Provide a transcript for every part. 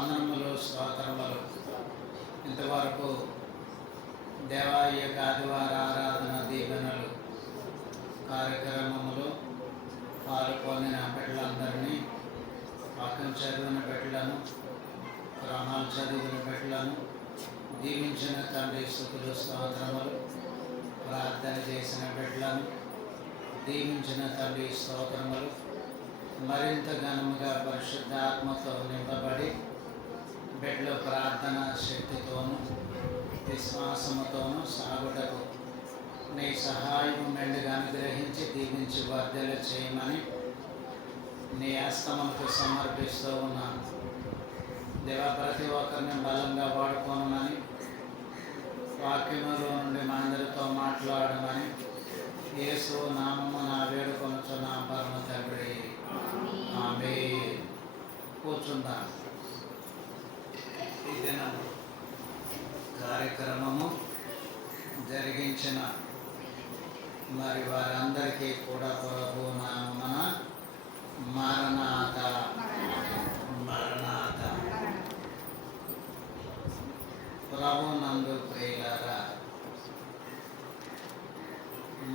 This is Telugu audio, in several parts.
వందనములు, స్తోత్రములు. ఇంతవరకు దేవాలయ ఆదివార ఆరాధన దీవెనలు కార్యక్రమములు పాల్గొనిన బిడ్డలందరినీ, వాక్యం చదివిన బిడ్డలను, గ్రామాలు చదివిన బిడ్డలను దీవించిన తండ్రి స్తుతులు, స్తోత్రములు. ప్రార్థన చేసిన బిడ్డలను దీవించిన తండ్రి స్తోత్రములు. మరింత ఘనముగా పరిశుద్ధాత్మతో నింపబడి బిడ్డల ప్రార్థన శక్తితోనూ విశ్వాసముతోనూ సాగుటకు నీ సహాయం మెండుగా అనుగ్రహించి దీవించి వర్ధలు చేయమని నీ హస్తములకు సమర్పిస్తూ ఉన్నాను. దేవ, ప్రతి ఒక్కరిని బలంగా వాడుకోనమని, వాక్యములో నుండి మనందరితో మాట్లాడమని యేసు నామమున వేడుకొనుచున్నాం పరమ తండ్రి. ఆమేన్. కూర్చుందాం. ఈ దినం కార్యక్రమము జరిగించిన మరి వారందరికీ కూడా ప్రభు నామమున మరణాత మరణాత. ప్రభు నందు ప్రియులారా,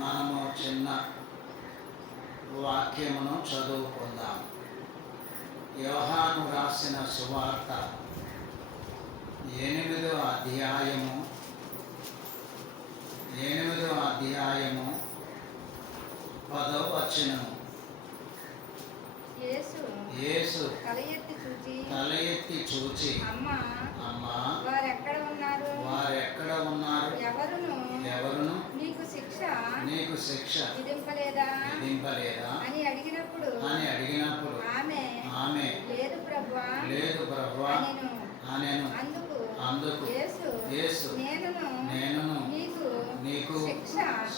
మనము చిన్న వాక్యమును చదువుకుందాం. యోహాను రాసిన సువార్త 8వ అధ్యాయము 10వ వచనము. యేసు తల ఎత్తి చూచి, అమ్మా, వారెక్కడ ఉన్నారు? ఎవరును నీకు శిక్ష విధింపలేదా అని అడిగినప్పుడు ఆమె లేదు ప్రభువా అనెను. అందుకు యేసు నేను నీకు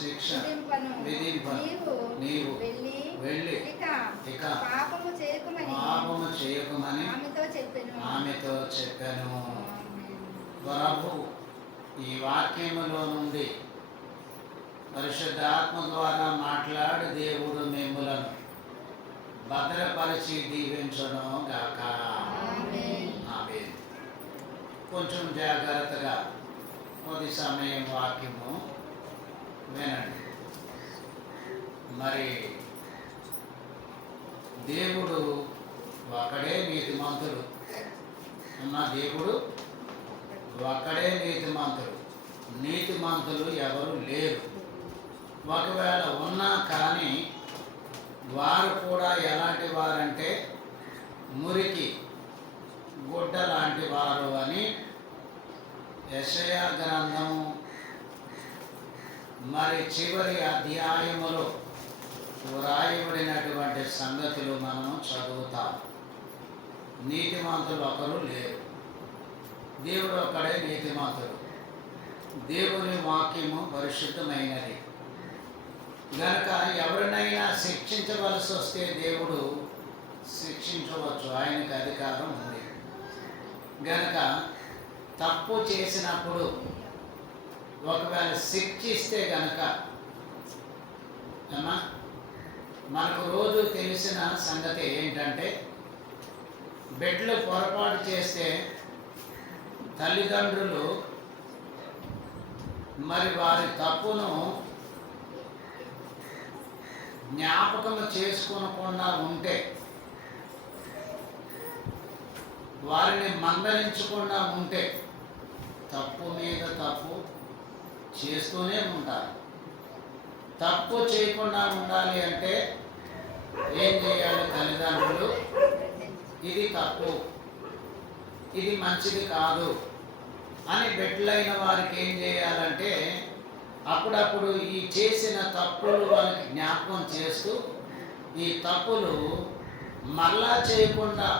శిక్ష విధింపను. నీవు వెళ్ళి ఇక పాపము చేయకుమని ఆమెతో చెప్పాను. ప్రభు ఈ వాక్యములో నుండి పరిశుద్ధాత్మ ద్వారా మాట్లాడి దేవుడు మిమ్ములను భద్రపరిచి దీవించును గాక. ఆమేన్. కొంచెం జాగ్రత్తగా కొద్ది సమయం వాక్యము వినండి. మరి దేవుడు ఒకడే నీతిమంతుడు. దేవుడు ఒకడే నీతిమంతులు ఎవరు లేరు. ఒకవేళ ఉన్నా కానీ వారు కూడా ఎలాంటి వారంటే మురికి గుడ్డ లాంటి వారు అని యెషయా గ్రంథము మరి చివరి అధ్యాయములో వ్రాయబడినటువంటి సంగతులు మనము చదువుతాం. నీతిమంతులు ఒకరు లేరు. దేవుడు ఒక్కడే నీతిమంతుడు. దేవుని వాక్యము పరిశుద్ధమైనది గనక ఎవరినైనా శిక్షించవలసి వస్తే దేవుడు శిక్షించవచ్చు. ఆయనకు అధికారం ఉంది. గనక తప్పు చేసినప్పుడు ఒకవేళ శిక్షిస్తే గనక మనకు రోజు తెలిసిన సంగతి ఏంటంటే, బిడ్డలు పొరపాటు చేస్తే తల్లిదండ్రులు మరి వారి తప్పును జ్ఞాపకం చేసుకోనకుండా ఉంటే, వారిని మందలించకుండా ఉంటే తప్పు మీద తప్పు చేస్తూనే ఉంటారు. తప్పు చేయకుండా ఉండాలి అంటే ఏం చేయాలి? తల్లిదండ్రులు ఇది తప్పు, ఇది మంచిది కాదు అని బిడ్డలైన వారికి ఏం చేయాలంటే అప్పుడప్పుడు ఈ చేసిన తప్పులు వాళ్ళకి జ్ఞాపకం చేస్తూ ఈ తప్పులు మరలా చేయకుండా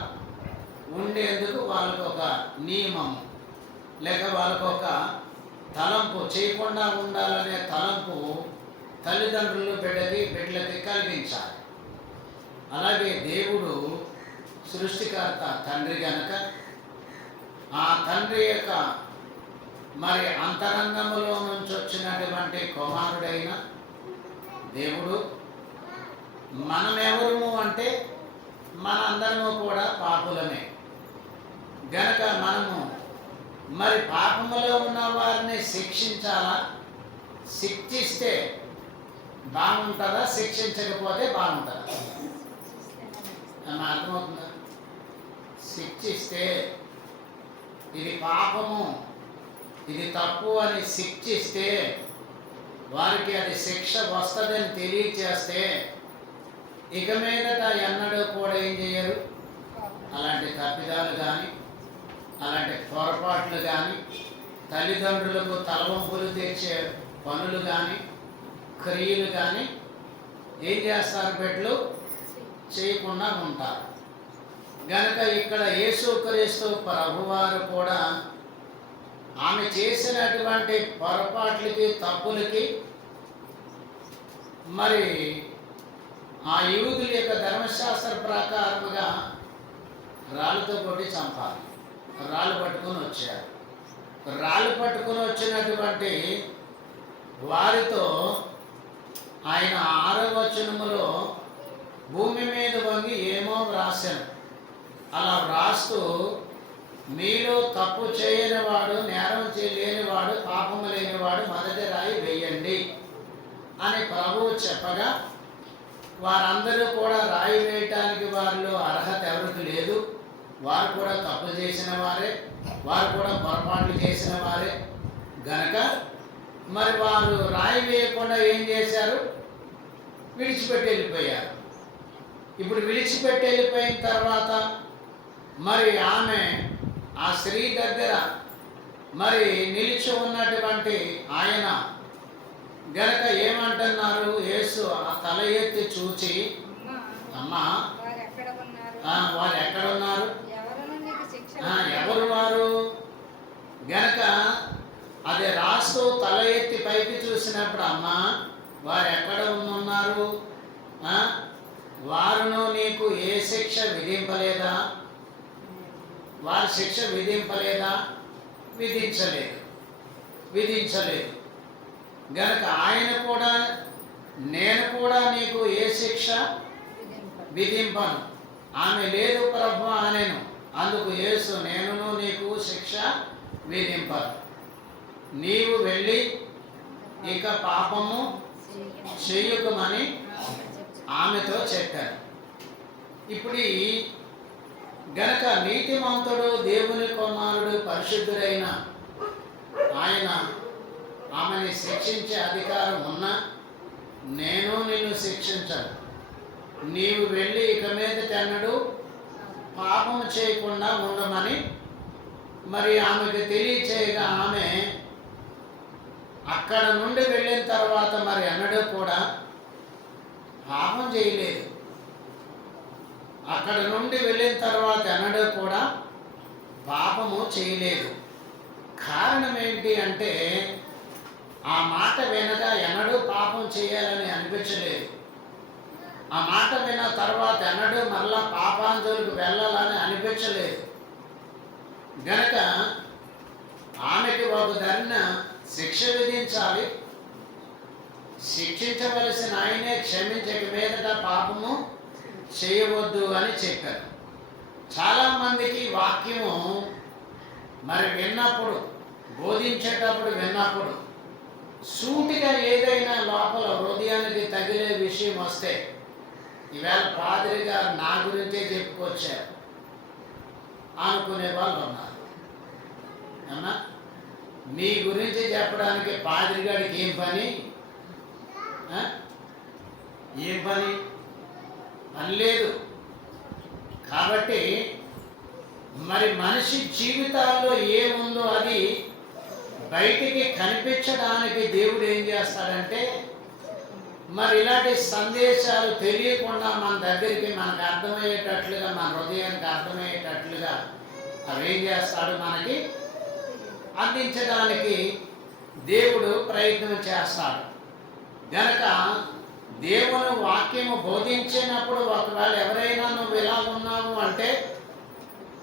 ఉండేందుకు వాళ్ళకు ఒక నియమం లేక వాళ్ళకు ఒక తలంపు, చేయకుండా ఉండాలనే తలంపు తల్లిదండ్రులు బిడ్డలకి కలిగించాలి. అలాగే దేవుడు సృష్టికర్త తండ్రి గనక ఆ తండ్రి యొక్క మరి అంతరంగములో నుంచి వచ్చినటువంటి కుమారుడైన దేవుడు మనమెవరము అంటే మనందరము కూడా పాపులమే. గనక మనము మరి పాపములో ఉన్న వారిని శిక్షించాలా? శిక్షిస్తే బాగుంటుందా? శిక్షించకపోతే బాగుంటుందా? అర్థమవుతుందా? శిక్షిస్తే ఇది పాపము, ఇది తప్పు అని శిక్షిస్తే, వారికి అది శిక్ష వస్తుందని తెలియచేస్తే ఇక మీదట ఎన్నడూ కూడా ఏం చేయరు. అలాంటి తప్పిదాలు కానీ, అలాంటి పొరపాట్లు కానీ, తల్లిదండ్రులకు తలవంపులు తెచ్చే పనులు కానీ, క్రియలు కానీ ఏం చేస్తారు? బిడ్డలు చేయకుండా ఉంటారు. గనక ఇక్కడ యేసుక్రీస్తు ప్రభువారు కూడా ఆమె చేసినటువంటి పొరపాట్లకి, తప్పులకి మరి ఆ యూదుల యొక్క ధర్మశాస్త్ర ప్రకారముగా రాళ్ళతో కొట్టి చంపాలి. రాళ్ళు పట్టుకొని వచ్చారు. రాళ్ళు పట్టుకొని వచ్చినటువంటి వారితో ఆయన 6వ వచనములో భూమి మీద వంగి ఏమో వ్రాసాను. అలా వ్రాస్తూ, మీలో తప్పు చేయనివాడు, నేరం లేనివాడు, పాపము లేనివాడు మొదటి రాయి వేయండి అని ప్రభువు చెప్పగా, వారందరూ కూడా రాయి వేయటానికి వారిలో అర్హత ఎవరికి లేదు. వారు కూడా తప్పు చేసిన వారే, వారు కూడా పొరపాట్లు చేసిన వారే. గనక మరి వారు రాయి వేయకుండా ఏం చేశారు? విడిచిపెట్టి వెళ్ళిపోయారు. ఇప్పుడు విడిచిపెట్టి వెళ్ళిపోయిన తర్వాత మరి ఆమె ఆ స్త్రీ దగ్గర మరి నిలిచి ఉన్నటువంటి ఆయన గనక ఏమంటున్నారు? యేసు ఆ తల ఎత్తి చూచి, అమ్మా వారు ఎక్కడ ఉన్నారు? ఎవరు వారు? గనక అది రాస్తూ తల ఎత్తి పైకి చూసినప్పుడు, అమ్మా వారు ఎక్కడ ఉన్నారు? వారును నీకు ఏ శిక్ష విధింపలేదా? వారి శిక్ష విధింపలేదా? విధించలేదు. గనక ఆయన కూడా, నేను కూడా నీకు ఏ శిక్ష విధింపను. ఆమె లేదు ప్రభువా అనెను. అందుకు యేసు, నేనును నీకు శిక్ష విధింపను. నీవు వెళ్ళి ఇక పాపము చెయ్యకమని ఆమెతో చెప్పారు. ఇప్పుడు గనక నీతిమంతుడు, దేవుని కుమారుడు, పరిశుద్ధుడైన ఆయన ఆమెని శిక్షించే అధికారం ఉన్నా నేను నిన్ను శిక్షించను. నీవు వెళ్ళి ఇక మీద తెన్నడు పాపము చేయకుండా ఉండమని మరి ఆమెకు తెలియచేయగా, ఆమె అక్కడ నుండి వెళ్ళిన తర్వాత మరి అన్నడూ కూడా పాపం చేయలేదు. అక్కడ నుండి వెళ్ళిన తర్వాత అన్నడూ కూడా పాపము చేయలేదు. కారణం ఏంటి అంటే, ఆ మాట వినగా ఎన్నడూ పాపం చేయాలని అనిపించలేదు. ఆ మాట విన్న తర్వాత ఎన్నడూ మరలా పాపాంజలికి వెళ్ళాలని అనిపించలేదు. గనక ఆమెకి ఒక ధరణ శిక్ష విధించాలి. శిక్షించవలసిన ఆయనే క్షమించక మీదట పాపము చేయవద్దు అని చెప్పారు. చాలామందికి వాక్యము మరి విన్నప్పుడు, బోధించేటప్పుడు విన్నప్పుడు సూటిగా ఏదైనా లోపల హృదయానికి తగిలే విషయం వస్తే, ఈవేళ పాదిరి గారు నా గురించే చెప్పుకొచ్చారు అనుకునే వాళ్ళు ఉన్నారు. అన్నా, మీ గురించి చెప్పడానికి పాదిరి గారికి ఏం పని? పని లేదు. కాబట్టి మరి మనిషి జీవితాల్లో ఏముందో అది బయటికి కనిపించడానికి దేవుడు ఏం చేస్తాడంటే, మరి ఇలాంటి సందేశాలు తెలియకుండా మన దగ్గరికి మనకు అర్థమయ్యేటట్లుగా, మన హృదయానికి అర్థమయ్యేటట్లుగా అవి ఏం చేస్తాడు? మనకి అందించడానికి దేవుడు ప్రయత్నం చేస్తాడు. గనక దేవుని వాక్యము బోధించినప్పుడు ఒకవేళ ఎవరైనా నువ్వు ఇలా ఉన్నావు అంటే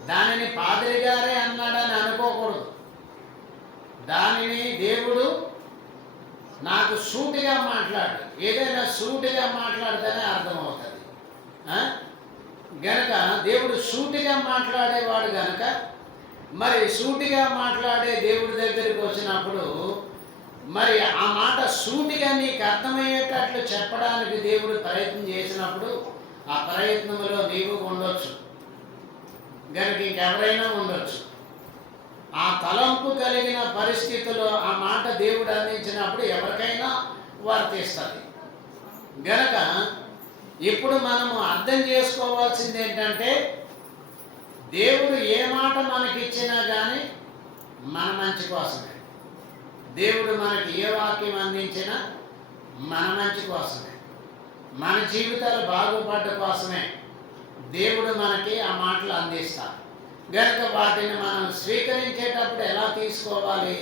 దానిని పాదిరి గారే అన్నాడని అనుకోకూడదు. దానిని దేవుడు నాకు సూటిగా మాట్లాడు, ఏదైనా సూటిగా మాట్లాడితేనే అర్థమవుతుంది. గనక దేవుడు సూటిగా మాట్లాడేవాడు గనక మరి సూటిగా మాట్లాడే దేవుడి దగ్గరికి వచ్చినప్పుడు మరి ఆ మాట సూటిగా నీకు అర్థమయ్యేటట్లు చెప్పడానికి దేవుడు ప్రయత్నం చేసినప్పుడు ఆ ప్రయత్నంలో నీవు ఉండొచ్చు, గనుక ఇంకెవరైనా ఉండొచ్చు. ఆ తలంపు కలిగిన పరిస్థితిలో ఆ మాట దేవుడు అందించినప్పుడు ఎవరికైనా వర్తిస్తుంది. గనక ఇప్పుడు మనము అర్థం చేసుకోవాల్సింది ఏంటంటే, దేవుడు ఏ మాట మనకిచ్చినా కానీ మన మంచి కోసమే. దేవుడు మనకి ఏ వాక్యం అందించినా మన మంచి కోసమే, మన జీవితాలు బాగుపడ్డ కోసమే దేవుడు మనకి ఆ మాటలు అందిస్తాడు. గనుక వాటిని మనం స్వీకరించేటప్పుడు ఎలా తీసుకోవాలి?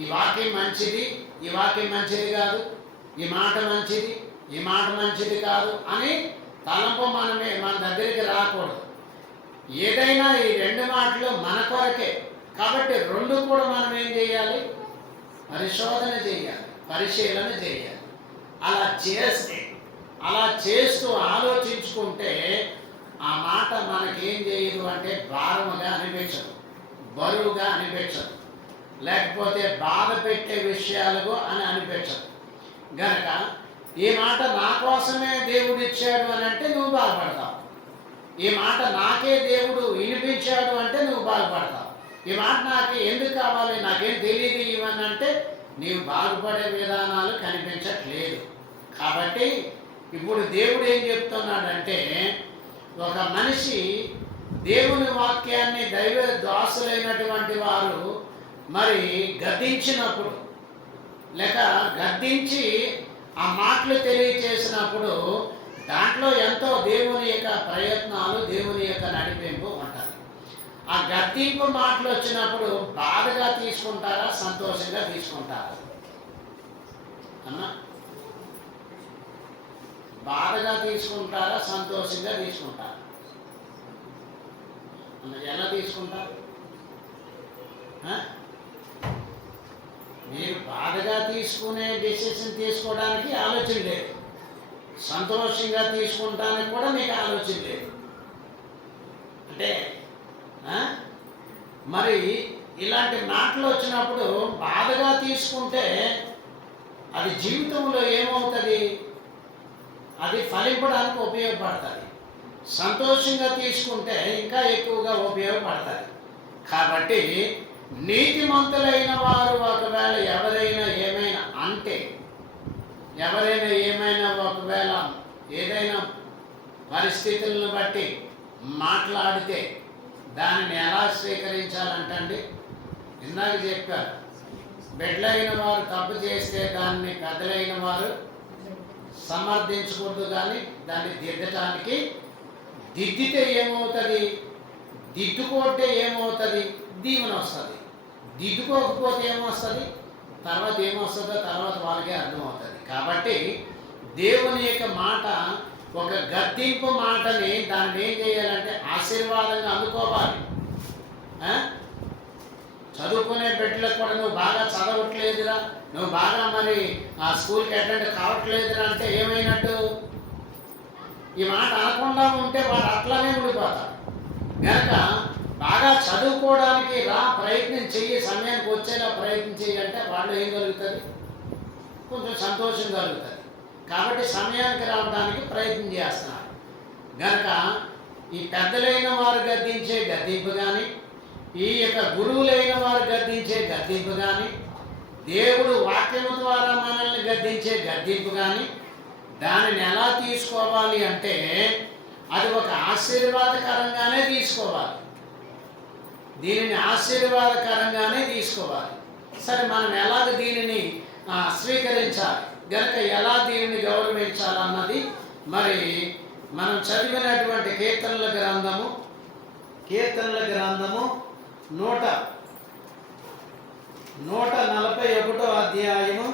ఈ వాక్యం మంచిది, ఈ వాక్యం మంచిది కాదు, ఈ మాట మంచిది, ఈ మాట మంచిది కాదు అని తలంపు మన దగ్గరికి రాకూడదు. ఏదైనా ఈ రెండు మాటలు మన కొరకే కాబట్టి రెండు కూడా మనం ఏం చేయాలి? పరిశోధన చేయాలి, పరిశీలన చేయాలి. అలా చేస్తూ ఆలోచించుకుంటే ఆ మాట మనకేం చేయదు అంటే భారముగా అనిపించదు, బరువుగా అనిపించదు, లేకపోతే బాధ పెట్టే విషయాలుగా అని అనిపించదు. గనక ఈ మాట నా కోసమే దేవుడు ఇచ్చాడు అని అంటే నువ్వు బాధపడతావు. ఈ మాట నాకే దేవుడు వినిపించాడు అంటే నువ్వు బాధపడతావు. ఈ మాట నాకు ఎందుకు కావాలి, నాకేం తెలియదు ఇవన్నీ అంటే నీవు బాగుపడే విధానాలు కనిపించట్లేదు. కాబట్టి ఇప్పుడు దేవుడు ఏం చెప్తున్నాడంటే, ఒక మనిషి దేవుని వాక్యాన్ని దైవ దాసులైనటువంటి వారు మరి గద్దించినప్పుడు, లేక గద్దించి ఆ మాటలు తెలియచేసినప్పుడు దాంట్లో ఎంతో దేవుని యొక్క ప్రయత్నాలు, దేవుని యొక్క నడిపింపు ఉంటారు. ఆ గద్దింపు మాటలు వచ్చినప్పుడు బాధగా తీసుకుంటారా, సంతోషంగా తీసుకుంటారా అన్నా? బాధగా తీసుకుంటారా, సంతోషంగా తీసుకుంటారా? ఎలా తీసుకుంటారు? మీరు బాధగా తీసుకునే డెసిషన్ తీసుకోవడానికి ఆలోచన లేదు, సంతోషంగా తీసుకుంటానికి కూడా మీకు ఆలోచన లేదు. అంటే మరి ఇలాంటి మాటలు వచ్చినప్పుడు బాధగా తీసుకుంటే అది జీవితంలో ఏమవుతుంది? అది ఫలింపడానికి ఉపయోగపడుతుంది. సంతోషంగా తీసుకుంటే ఇంకా ఎక్కువగా ఉపయోగపడుతుంది. కాబట్టి నీతిమంతులైన వారు ఒకవేళ ఎవరైనా ఒకవేళ ఏదైనా పరిస్థితులను బట్టి మాట్లాడితే దానిని ఎలా స్వీకరించాలంటండి? ఇందాక చెప్పారు, బిడ్డలైన వారు తప్పు చేస్తే దాన్ని పెద్దలైన వారు సమర్థించకూడదు, కానీ దాన్ని దిద్దటానికి దిద్దితే ఏమవుతుంది? దిద్దుకుంటే ఏమవుతుంది? దీవెన వస్తుంది. దిద్దుకోకపోతే ఏమొస్తుంది? తర్వాత ఏమొస్తుందో తర్వాత వాళ్ళకే అర్థమవుతుంది. కాబట్టి దేవుని యొక్క మాట, ఒక గద్దింపు మాటని దాన్ని ఏం చేయాలంటే ఆశీర్వాదంగా అందుకోవాలి. చదువుకునే బిడ్డలకు కూడా నువ్వు బాగా చదవట్లేదురా, నువ్వు బాగా మరి ఆ స్కూల్కి అటెండ్ కావట్లేదురా అంటే ఏమైనట్టు? ఈ మాట అనకుండా ఉంటే వాడు అట్లానే ఉండిపోతాడు. కనుక బాగా చదువుకోవడానికి ప్రయత్నం చెయ్యి, సమయానికి వచ్చేలా ప్రయత్నం చెయ్యి అంటే వాళ్ళు ఏం కలుగుతుంది? కొంచెం సంతోషం కలుగుతుంది. కాబట్టి సమయానికి రావడానికి ప్రయత్నం చేస్తున్నారు. కనుక ఈ పెద్దలైన వారు గద్దించే గద్దింపు కానీ, ఈ యొక్క గురువులైన వారు గద్దించే గద్దింపు కానీ, దేవుడు వాక్యము ద్వారా మనల్ని గద్దించే గద్దింపు కానీ, దానిని ఎలా తీసుకోవాలి అంటే అది ఒక ఆశీర్వాదకరంగానే తీసుకోవాలి. దీనిని ఆశీర్వాదకరంగానే తీసుకోవాలి. సరే, మనం ఎలాగ దీనిని స్వీకరించాలి, గనక ఎలా దీనిని గౌరవించాలన్నది మరి మనం చదివినటువంటి కీర్తనల గ్రంథము 141 అధ్యాయము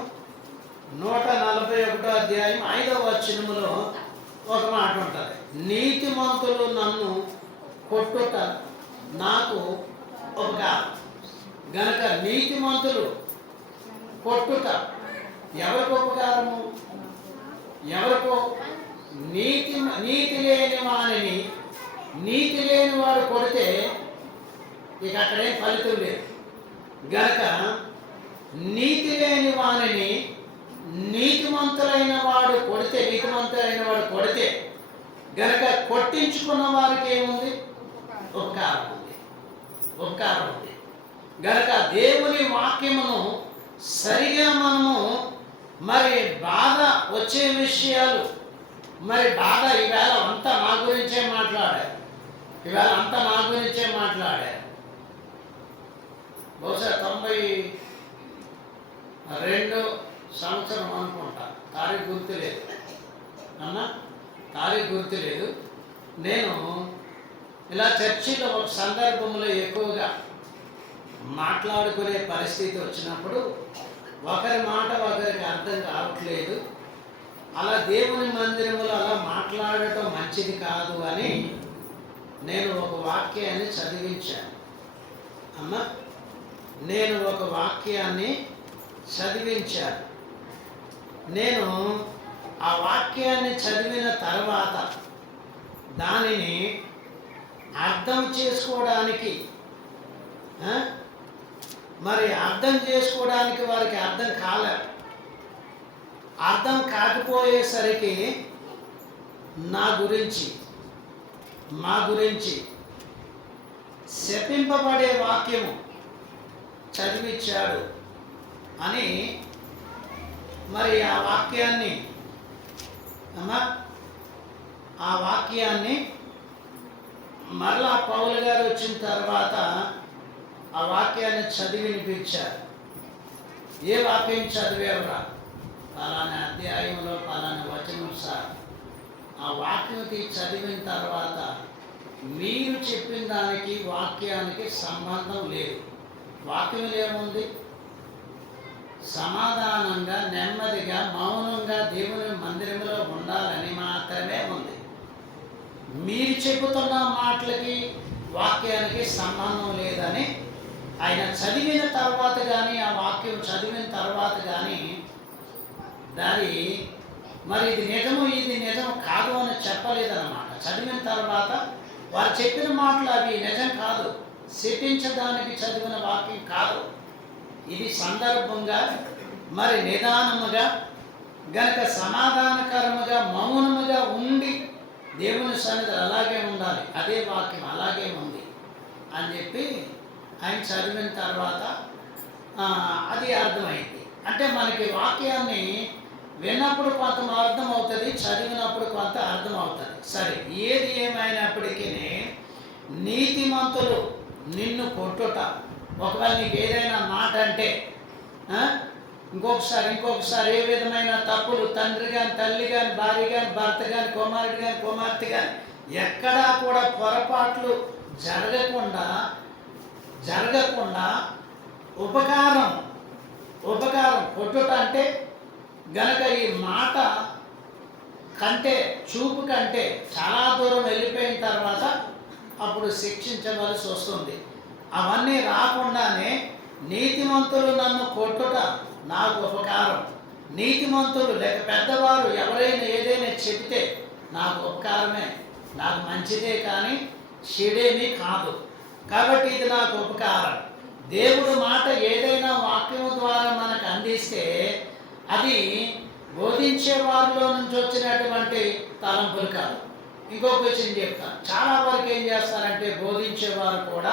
5వ వచనములో ఒక మాట ఉంటుంది. నీతిమంతులు నన్ను కొట్టుట నాకు ఉపకారం. గనక నీతిమంతులు కొట్టుట ఎవరికి ఉపకారము? ఎవరికో? నీతి లేని వాడిని నీతి లేని వాడు కొడితే ఇక అక్కడేం ఫలితం లేదు. గనక నీతి లేని వానిని నీతిమంతులైన వాడు కొడితే గనక కొట్టించుకున్న వారికి ఏముంది? ఉపకారం ఉంది. గనక దేవుని వాక్యమును సరిగా మనము మరి బాధ వచ్చే విషయాలు, మరి బాధ ఈవేళ అంతా నా గురించే మాట్లాడారు. బహుశా 92 సంవత్సరం అనుకుంటా, తారీఖు గుర్తులేదు. నేను ఇలా చర్చిలో ఒక సందర్భంలో ఎక్కువగా మాట్లాడుకునే పరిస్థితి వచ్చినప్పుడు ఒకరి మాట ఒకరికి అర్థం కావట్లేదు. అలా దేవుని మందిరంలో అలా మాట్లాడటం మంచిది కాదు అని నేను ఒక వాక్యాన్ని చదివించాను. నేను ఆ వాక్యాన్ని చదివిన తర్వాత దానిని అర్థం చేసుకోవడానికి వారికి అర్థం కాలేదు. అర్థం కాకపోయేసరికి మా గురించి శపింపబడే వాక్యము చదివించాడు అని మరి ఆ వాక్యాన్ని మరలా పౌలు గారు వచ్చిన తర్వాత ఆ వాక్యాన్ని చదివి వినిపించారు. ఏ వాక్యం చదివేవరా? పలానా అధ్యాయంలో పలానా వచనం సార్. ఆ వాక్యం చదివిన తర్వాత మీరు చెప్పిన దానికి వాక్యానికి సంబంధం లేదు. వాక్యం ఏముంది? సమాధానంగా, నెమ్మదిగా, మౌనంగా దేవుని మందిరంలో ఉండాలని మాత్రమే ఉంది. మీరు చెబుతున్న మాటలకి వాక్యానికి సంబంధం లేదని ఆయన చదివిన తర్వాత కానీ, ఆ వాక్యం చదివిన తర్వాత కానీ దాని మరి ఇది నిజం కాదు అని చెప్పలేదన్నమాట. చదివిన తర్వాత వారు చెప్పిన మాటలు అవి నిజం కాదు, శపించడానికి చదివిన వాక్యం కాదు. ఇది సందర్భంగా మరి నిదానముగా గనక సమాధానకరముగా మౌనముగా ఉండి దేవుని సన్నిధి అలాగే ఉండాలి. అదే వాక్యం అలాగే ఉంది అని చెప్పి ఆయన చదివిన తర్వాత అది అర్థమైంది. అంటే మనకి వాక్యాన్ని విన్నప్పుడు కొంత అర్థం అవుతుంది, చదివినప్పుడు కొంత అర్థం అవుతుంది. సరే, ఏది ఏమైనప్పటికీ నీతిమంతులు నిన్ను కొట్టుట, ఒకవేళ నీకు ఏదైనా మాట అంటే ఇంకొకసారి ఏ విధమైన తప్పులు తండ్రి కానీ, తల్లి కానీ, భార్య కానీ, భర్త కానీ, కుమారుడు కానీ, కుమార్తె కానీ ఎక్కడా కూడా పొరపాట్లు జరగకుండా ఉపకారం కొట్టుట అంటే గనక ఈ మాట కంటే, చూపు కంటే చాలా దూరం వెళ్ళిపోయిన తర్వాత అప్పుడు శిక్షించవలసి వస్తుంది. అవన్నీ రాకుండానే నీతిమంతులు నన్ను కొట్టుట నాకు ఉపకారం. నీతిమంతులు లేక పెద్దవారు ఎవరైనా ఏదైనా చెబితే నాకు ఉపకారమే, నాకు మంచిదే కానీ చెడేమీ కాదు. కాబట్టి ఇది నాకు ఉపకారం. దేవుడు మాట ఏదైనా వాక్యము ద్వారా మనకు అందిస్తే అది బోధించే వారిలో నుంచి వచ్చినటువంటి తలంపులు కాదు. ఇంకొక విషయం చెప్తాను. చాలా వరకు ఏం చేస్తారంటే బోధించేవారు కూడా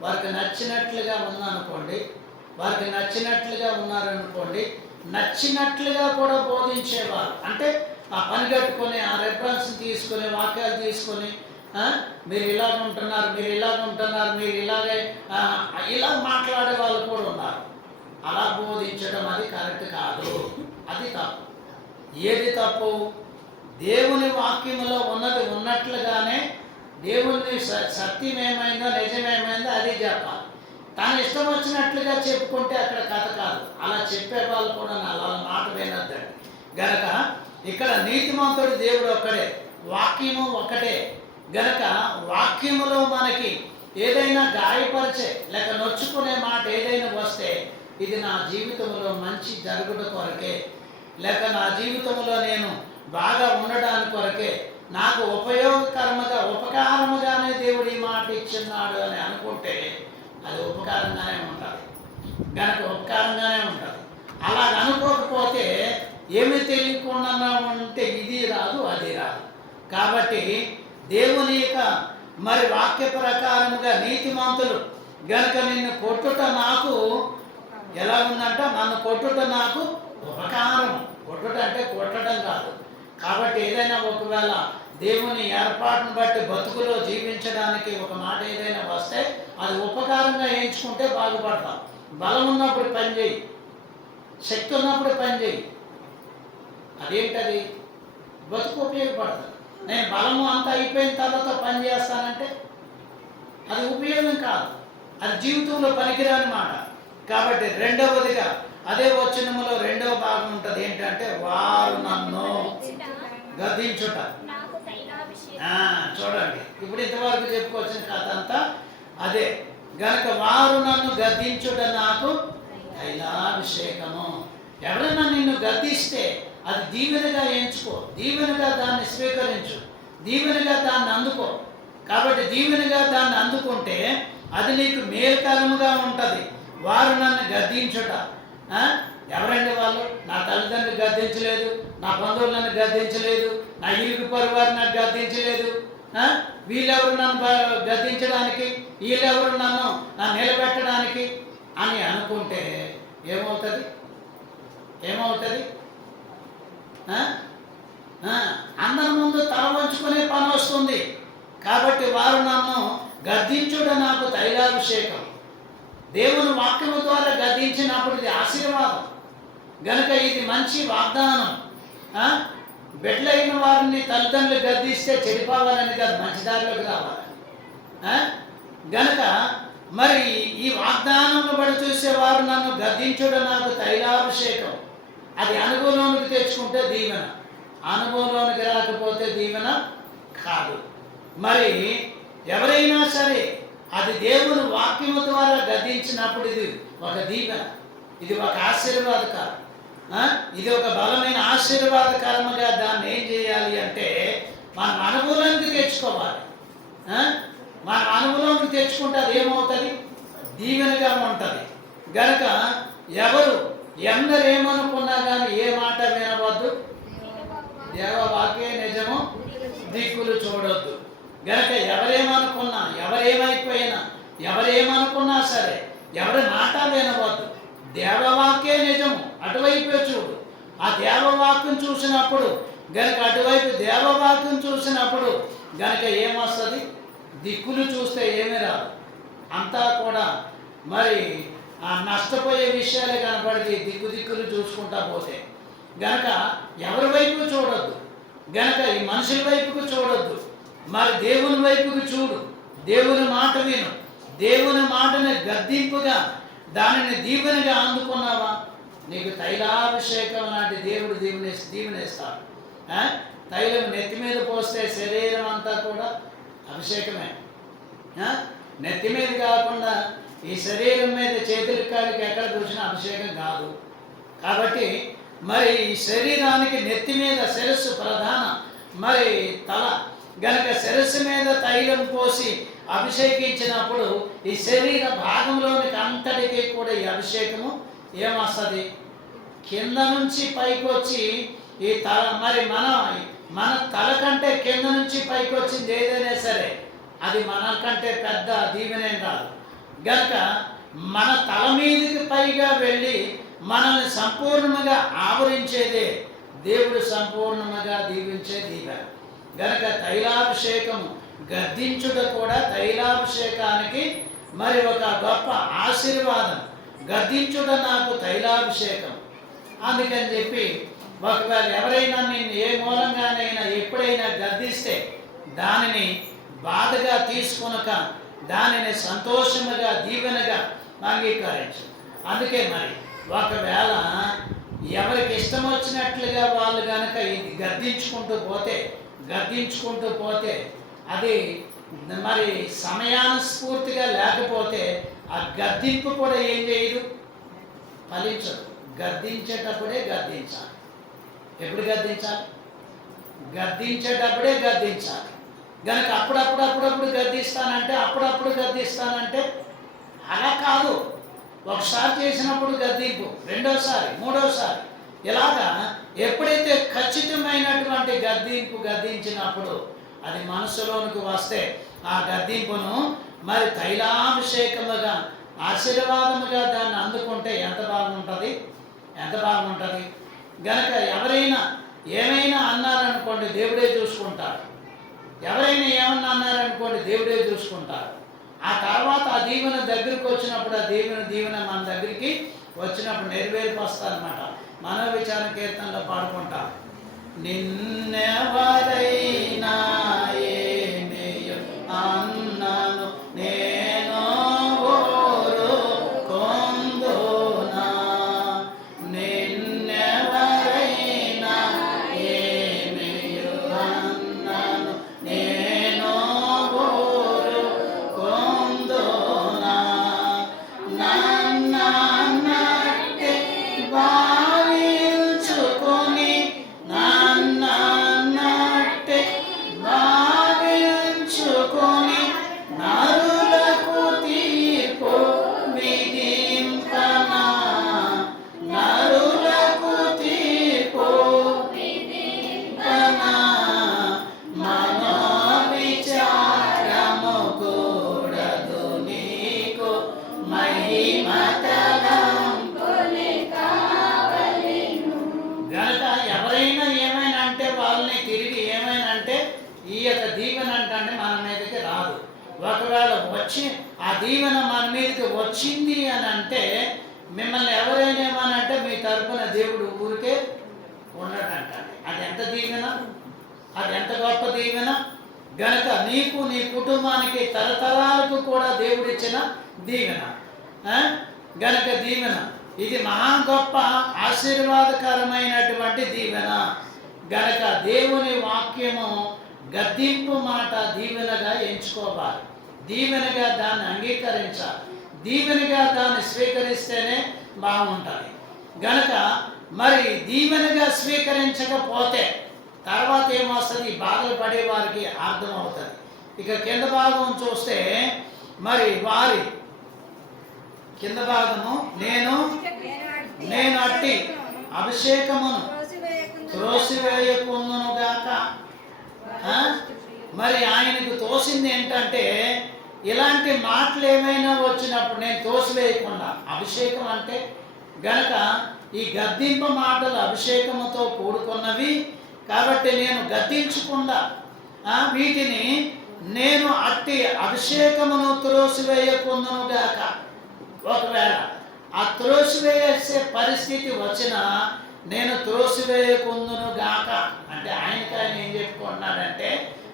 వారికి నచ్చినట్లుగా ఉన్నారనుకోండి, నచ్చినట్లుగా కూడా బోధించేవారు. అంటే ఆ పని కట్టుకొని, ఆ రెఫరెన్స్ తీసుకొని, వాక్యాలు తీసుకొని మీరు ఇలాగ ఉంటున్నారు, మీరు ఇలాగే ఇలా మాట్లాడే వాళ్ళు కూడా ఉన్నారు. అలా బోధించడం అది కరెక్ట్ కాదు, అది తప్పు. ఏది తప్పు? దేవుని వాక్యములో ఉన్నది ఉన్నట్లుగానే, దేవుని సత్యం ఏమైందో నిజమేమైందో అది చెప్పాలి. తను ఇష్టం వచ్చినట్లుగా చెప్పుకుంటే అక్కడ కథ కాదు. అలా చెప్పే వాళ్ళు కూడా అలా మాట వినొద్దండి. గనక ఇక్కడ నీతిమంతుడు దేవుడు ఒక్కడే, వాక్యము ఒక్కటే. గనక వాక్యములో మనకి ఏదైనా గాయపరిచే లేక నొచ్చుకునే మాట ఏదైనా వస్తే ఇది నా జీవితంలో మంచి జరుగుట కొరకే, లేక నా జీవితంలో నేను బాగా ఉండడానికి కొరకే, నాకు ఉపకారముగానే దేవుడు ఈ మాట ఇచ్చిన్నాడు అని అనుకుంటే అది ఉపకారంగానే ఉంటుంది, గనక ఉపకారంగానే ఉంటుంది. అలాగ అనుకోకపోతే ఏమీ తెలియకుండా ఉంటే ఇది రాదు అది రాదు. కాబట్టి దేవుని యొక్క మరి వాక్య ప్రకారముగా నీతిమంతులు గనక నిన్ను కొట్టుట నాకు ఎలా ఉందంట, నన్ను కొట్టుట నాకు ఉపకారం. కొట్టుట అంటే కొట్టడం కాదు. కాబట్టి ఏదైనా ఒకవేళ దేవుని ఏర్పాటును బట్టి బతుకులో జీవించడానికి ఒక మాట ఏదైనా వస్తే అది ఉపకారంగా ఎంచుకుంటే బాగుపడతాం. బలం ఉన్నప్పుడు పని చేయి, శక్తి ఉన్నప్పుడు పని చేయి. అదేంటది? బతుకు ఉపయోగపడుతుంది. నేను బలము అంతా అయిపోయిన తర్వాత పని చేస్తానంటే అది ఉపయోగం కాదు, అది జీవితంలో పనికిరాని మాట. కాబట్టి రెండవదిగా అదే వచనములో రెండవ భాగం ఉంటుంది, ఏంటంటే వారు నన్ను గద్దించుట. చూడండి, ఇప్పుడు ఇంతవరకు చెప్పుకొచ్చిన కథ అంతా అదే. గనక వారు నన్ను గద్దించుట నాకు తైలాభిషేకము. ఎవరైనా నిన్ను గద్దిస్తే అది దీవెనగా ఎంచుకో, దీవెనగా దాన్ని స్వీకరించు, దీవెనగా దాన్ని అందుకో. కాబట్టి దీవెనగా దాన్ని అందుకుంటే అది నీకు మేలుకరముగా ఉంటుంది. వారు నన్ను గద్దించుట. ఎవరండి వాళ్ళు? నా తల్లిదండ్రులు గద్దించలేదు, నా బంధువులు నన్ను గద్దించలేదు, నా ఇరుగు పరివారు నాకు గద్దించలేదు, వీళ్ళెవరు నన్ను గద్దించడానికి, వీళ్ళెవరు నన్ను నిలబెట్టడానికి అని అనుకుంటే ఏమవుతుంది? ఏమవుతుంది? అందరి ముందు తల వంచుకునే పని వస్తుంది. కాబట్టి వారు నన్ను గద్దించుట నాకు తైలాభిషేకం. దేవుని వాక్యము ద్వారా గద్దించినప్పుడు ఇది ఆశీర్వాదం. గనుక ఇది మంచి వాగ్దానం. బిడ్డలైన వారిని తల్లిదండ్రులు గద్దిస్తే చెడిపోవాలని కాదు, మంచి దారిలోకి రావాలని. గనుక మరి ఈ వాగ్దానంలో బడి చూసేవారు నన్ను గద్దించుట నాకు తైలాభిషేకం. అది అనుభవంలోనికి తెచ్చుకుంటే దీవెన, అనుభవంలోనికి రాకపోతే దీవెన కాదు. మరి ఎవరైనా సరే అది దేవుని వాక్యము ద్వారా గద్దించినప్పుడు ఇది ఒక దీవెన, ఇది ఒక ఆశీర్వాదకరం, ఇది ఒక బలమైన ఆశీర్వాదకరముగా దాన్ని ఏం చేయాలి అంటే మనం అనుభవంలోకి తెచ్చుకోవాలి. మన అనుభవంలోకి తెచ్చుకుంటే అది ఏమవుతుంది? దీవెనగా ఉంటుంది. గనక ఎవరు ఎందరేమనుకున్నా కానీ ఏ మాట వినవద్దు, దేవవాక్యే నిజము, దిక్కులు చూడొద్దు. గనక ఎవరేమనుకున్నా, ఎవరేమైపోయినా, ఎవరేమనుకున్నా సరే ఎవరి మాట వినవద్దు. దేవవాక్యే నిజము, అటువైపే చూడు. ఆ దేవవాక్యం చూసినప్పుడు గనక అటువైపు దేవవాక్యం చూసినప్పుడు గనక ఏమొస్తుంది? దిక్కులు చూస్తే ఏమీ రాదు, అంతా కూడా మరి నష్టపోయే విషయాలే కనపడతాయి దిక్కులు చూసుకుంటా పోతే. గనక ఎవరి వైపు చూడొద్దు, గనక ఈ మనుషుల వైపుకు చూడొద్దు, మరి దేవుని వైపుకు చూడు, దేవుని మాట విను. దేవుని మాటని గద్దింపుగా దానిని దీవెనగా అందుకున్నావా, నీకు తైలాభిషేకం లాంటి దేవుడు దీవెనేస్తాడు. తైలం నెత్తి మీద పోస్తే శరీరం అంతా కూడా అభిషేకమే. నెత్తి మీద కాకుండా ఈ శరీరం మీద చేతుల కాలికి ఎక్కడ కూర్చున్న అభిషేకం కాదు. కాబట్టి మరి ఈ శరీరానికి నెత్తి మీద శిరస్సు ప్రధాన, మరి తల గనక శిరస్సు మీద తైలం పోసి అభిషేకించినప్పుడు ఈ శరీర భాగంలోనికి అంతటికీ కూడా ఈ అభిషేకము ఏమొస్తుంది? కింద నుంచి పైకి వచ్చి ఈ తల, మరి మన తల కంటే కింద నుంచి పైకి వచ్చింది ఏదైనా సరే అది మనకంటే పెద్ద దీవెనేం కాదు. గనక మన తల మీదకి పైగా వెళ్ళి మనల్ని సంపూర్ణంగా ఆవరించేదే దేవుడు సంపూర్ణంగా దీవించే దీవెన. గనక తైలాభిషేకము గద్దించుట కూడా తైలాభిషేకానికి మరి ఒక గొప్ప ఆశీర్వాదం. గద్దించుట నాకు తైలాభిషేకం. అందుకని చెప్పి ఒకవేళ ఎవరైనా నిన్ను ఏ మూలంగానైనా ఎప్పుడైనా గద్దిస్తే దానిని బాధగా తీసుకొనక దానిని సంతోషముగా దీవెనగా అంగీకరించు. అందుకే మరి ఒకవేళ ఎవరికి ఇష్టం వచ్చినట్లుగా వాళ్ళు కనుక ఇది గద్దించుకుంటూ పోతే అది మరి సమయానుస్ఫూర్తిగా లేకపోతే ఆ గద్దింపు కూడా ఏం చేయదు, ఫలించదు. గద్దించేటప్పుడే గద్దించాలి. ఎప్పుడు గద్దించాలి? గద్దించేటప్పుడే గద్దించాలి. గనక అప్పుడప్పుడు గద్దిస్తానంటే అలా కాదు, ఒకసారి చేసినప్పుడు గద్దింపు, రెండోసారి, మూడోసారి, ఇలాగా ఎప్పుడైతే ఖచ్చితమైనటువంటి గద్దింపు గద్దించినప్పుడు అది మనసులోనికి వస్తే ఆ గద్దింపును మరి తైలాభిషేకముగా ఆశీర్వాదముగా దాన్ని అందుకుంటే ఎంత బాగుంటుంది, ఎంత బాగుంటుంది. గనక ఎవరైనా ఏమైనా అన్నారనుకోండి దేవుడే చూసుకుంటారు, ఎవరైనా ఏమన్నా అన్నారనుకోండి దేవుడే చూసుకుంటారు. ఆ తర్వాత ఆ దీవెన దగ్గరికి వచ్చినప్పుడు ఆ దీవెన మన దగ్గరికి వచ్చినప్పుడు నెరవేర్పు వస్తారనమాట. మనోవిచారణ కీర్తనలో పాడుకుంటాం. నిన్నెవరైనా ఏమియు అన్నను నేను ఊరుకొందునా, నిన్నెవరైనా ఏమియు అన్నను నేను ఊరుకొందునా, నన్నన్నట్టే భావించుకొని, నన్నన్నట్టే భావించుకొని నరులకు తీర్పు విధింపనా, నరులకు తీర్పు విధింపనా, మనోవిచారము కూడదు నీకు మహిమ తలంపులే కావలెను. గనక ఎవరైనా ఏమైనా అంటే వాళ్ళని తిరిగి ఏమైనా అంటే ఈ యొక్క దీవెన అంటే మన మీదకి రాదు. ఒకవేళ వచ్చి ఆ దీవెన మన మీదకి వచ్చింది అని అంటే మిమ్మల్ని ఎవరైనా ఏమనంటే మీ తరపున దేవుడు ఊరికే ఉండడంట. అది ఎంత దీవెన, అది ఎంత గొప్ప దీవెన. గనక నీకు నీ కుటుంబానికి తరతరాలకు కూడా దేవుడిచ్చిన దీవెన. గనక దీవెన ఇది మహా గొప్ప ఆశీర్వాదకరమైనటువంటి దీవెన. గనక దేవుని వాక్యము గద్దింపు మాట దీవెనగా ఎంచుకోవాలి, దీవెనగా దాన్ని అంగీకరించాలి, దీవెనగా దాన్ని స్వీకరిస్తేనే బాగుంటుంది. గనక మరి దీవెనగా స్వీకరించకపోతే తర్వాత ఏమొస్తుంది, బాధలు పడే వారికి అర్థమవుతుంది. ఇక కింద భాగం చూస్తే మరి వారి కింద భాగము నేను అట్టి అభిషేకమును త్రోసివేయకుందును గాక. మరి ఆయనకు తోసింది ఏంటంటే ఇలాంటి మాటలు ఏమైనా వచ్చినప్పుడు నేను తోసివేయకుండా, అభిషేకం అంటే గనక ఈ గద్దింపు మాటలు అభిషేకముతో కూడుకున్నవి కాబట్టి నేను గద్దించకుండా వీటిని నేను అట్టి అభిషేకమును త్రోసివేయకుందును గాక. ఒకవేళ ఆ త్రోసివేసే పరిస్థితి వచ్చినా నేను త్రోసివేయకుందును గాక అంటే ఆయన ఏం చెప్పుకుంటున్నాడంటే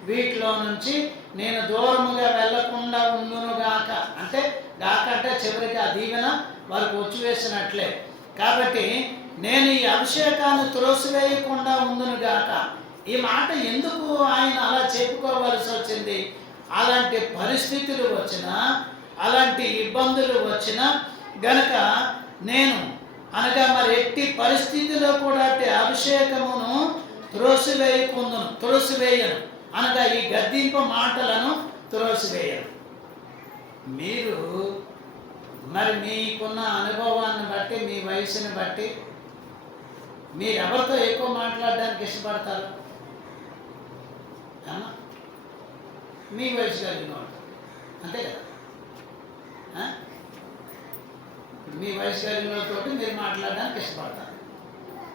వీటిలో నుంచి నేను దూరముగా వెళ్లకుండా ఉందును గాక. అంటే గాక అంటే చివరికి ఆ దీవెన వారికి వచ్చి వేసినట్లే. కాబట్టి నేను ఈ అభిషేకాన్ని త్రోసివేయకుండా ఉందును గాక. ఈ మాట ఎందుకు ఆయన అలా చెప్పుకోవలసి వచ్చింది? అలాంటి పరిస్థితులు వచ్చినా, అలాంటి ఇబ్బందులు వచ్చినా గనక నేను అనగా మరి ఎట్టి పరిస్థితిలో కూడా అభిషేకమును త్రోసివేయను అనగా ఈ గద్దింపు మాటలను త్రోసివేయను. మీరు మరి మీకున్న అనుభవాన్ని బట్టి, మీ వయసుని బట్టి మీరు ఎవరితో ఎక్కువ మాట్లాడడానికి ఇష్టపడతారు? అమ్మా మీ వయసు కలిగిన వాళ్ళు అంతే కదా. మీ వయసు కలిగిన వాళ్ళతో మీరు మాట్లాడడానికి ఇష్టపడతారు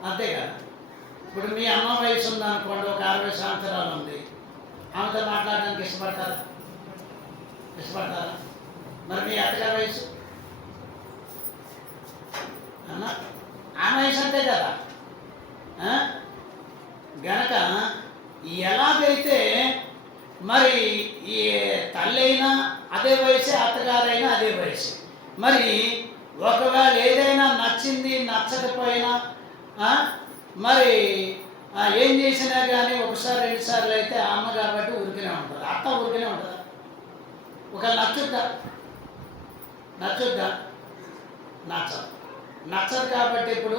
అంతే కదా. ఇప్పుడు మీ అమ్మ వయసు ఉందనుకోండి, ఒక 60 సంవత్సరాలు ఉంది, ఆమెతో మాట్లాడడానికి ఇష్టపడతారా? మరి మీ అత్తగారి వయసు అన్న ఆ వయసు అంతే కదా. గనక ఎలాగైతే మరి ఈ తల్లి అయినా అదే వయసే, అత్తగారైనా అదే వయసు. మరి ఒకవేళ ఏదైనా నచ్చింది నచ్చకపోయినా మరి ఏం చేసినా కానీ ఒకసారి 2 సార్లు అయితే అమ్మ కాబట్టి ఊరికనే ఉంటుంది, అత్త ఊరికనే ఉంటుందా? ఒకవేళ నచ్చుద్దా? నచ్చదు కాబట్టి ఇప్పుడు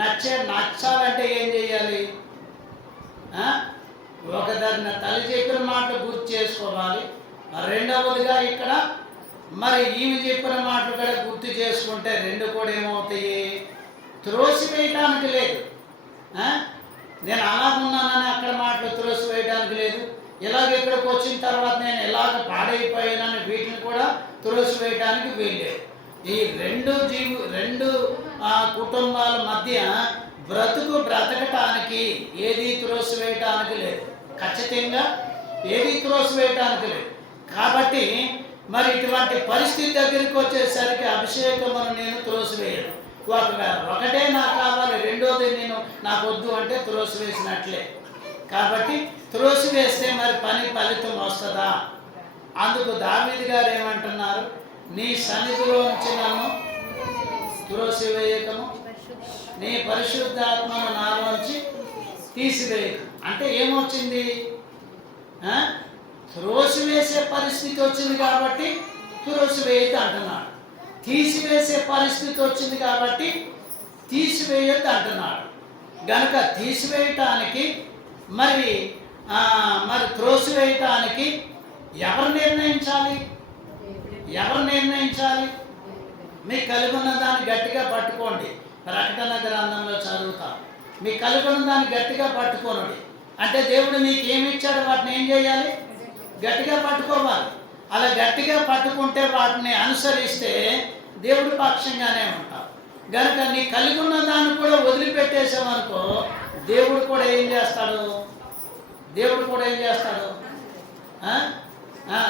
నచ్చాలంటే ఏం చేయాలి? ఒకదాన్ని తల్లి చెప్పిన మాటలు గుర్తు చేసుకోవాలి. రెండవదిగా ఇక్కడ మరి ఈమె చెప్పిన మాటలు కూడా గుర్తు చేసుకుంటే రెండు కూడా ఏమవుతాయి? త్రోసివేయటానికి లేదు. ఆ? నేను అలాగున్నానని అక్కడ మాటలు త్రోసివేయడానికి లేదు. ఇలాగ ఇక్కడికి వచ్చిన తర్వాత నేను ఇలాగ పాడైపోయానని వీటిని కూడా త్రోసివేయటానికి వీల్లేదు. ఈ రెండు కుటుంబాల మధ్య బ్రతకటానికి ఏది త్రోసివేయటానికి లేదు. ఖచ్చితంగా ఏది త్రోసివేయటానికి లేదు. కాబట్టి మరి ఇటువంటి పరిస్థితి దగ్గరికి వచ్చేసరికి అభిషేకమును నేను త్రోసివేయను. ఒకవేళ ఒకటే నాకు కావాలి, రెండోది నేను నాకు వద్దు అంటే త్రోసివేసినట్లే. కాబట్టి త్రోసివేస్తే మరి ఫలితం వస్తుందా? అందుకు దావీదు గారు ఏమంటున్నారు? నీ సన్నిధిలో నుంచి నన్ను త్రోసివేయకము, నీ పరిశుద్ధాత్మను నాలోంచి తీసివేయకు. అంటే ఏమొచ్చింది? త్రోసివేసే పరిస్థితి వచ్చింది కాబట్టి త్రోసివేయద్దు అంటున్నాడు. తీసివేసే పరిస్థితి వచ్చింది కాబట్టి తీసివేయద్దు అంటున్నాడు. గనుక తీసివేయటానికి మరి త్రోసివేయటానికి ఎవరు నిర్ణయించాలి? మీకు కలిగి ఉన్న దాన్ని గట్టిగా పట్టుకోండి. ప్రకటన గ్రంథంలో చదువుతాం. మీకు కలిగి ఉన్న దాన్ని గట్టిగా పట్టుకోనండి. అంటే దేవుడు మీకు ఏమి ఇచ్చాడు వాటిని ఏం చేయాలి? గట్టిగా పట్టుకోవాలి. అలా గట్టిగా పట్టుకుంటే వాటిని అనుసరిస్తే దేవుడి పక్షంగానే ఉంటాం. గనుక నీ కలిగి ఉన్న దాన్ని కూడా వదిలిపెట్టేసామనుకో, దేవుడు కూడా ఏం చేస్తాడు?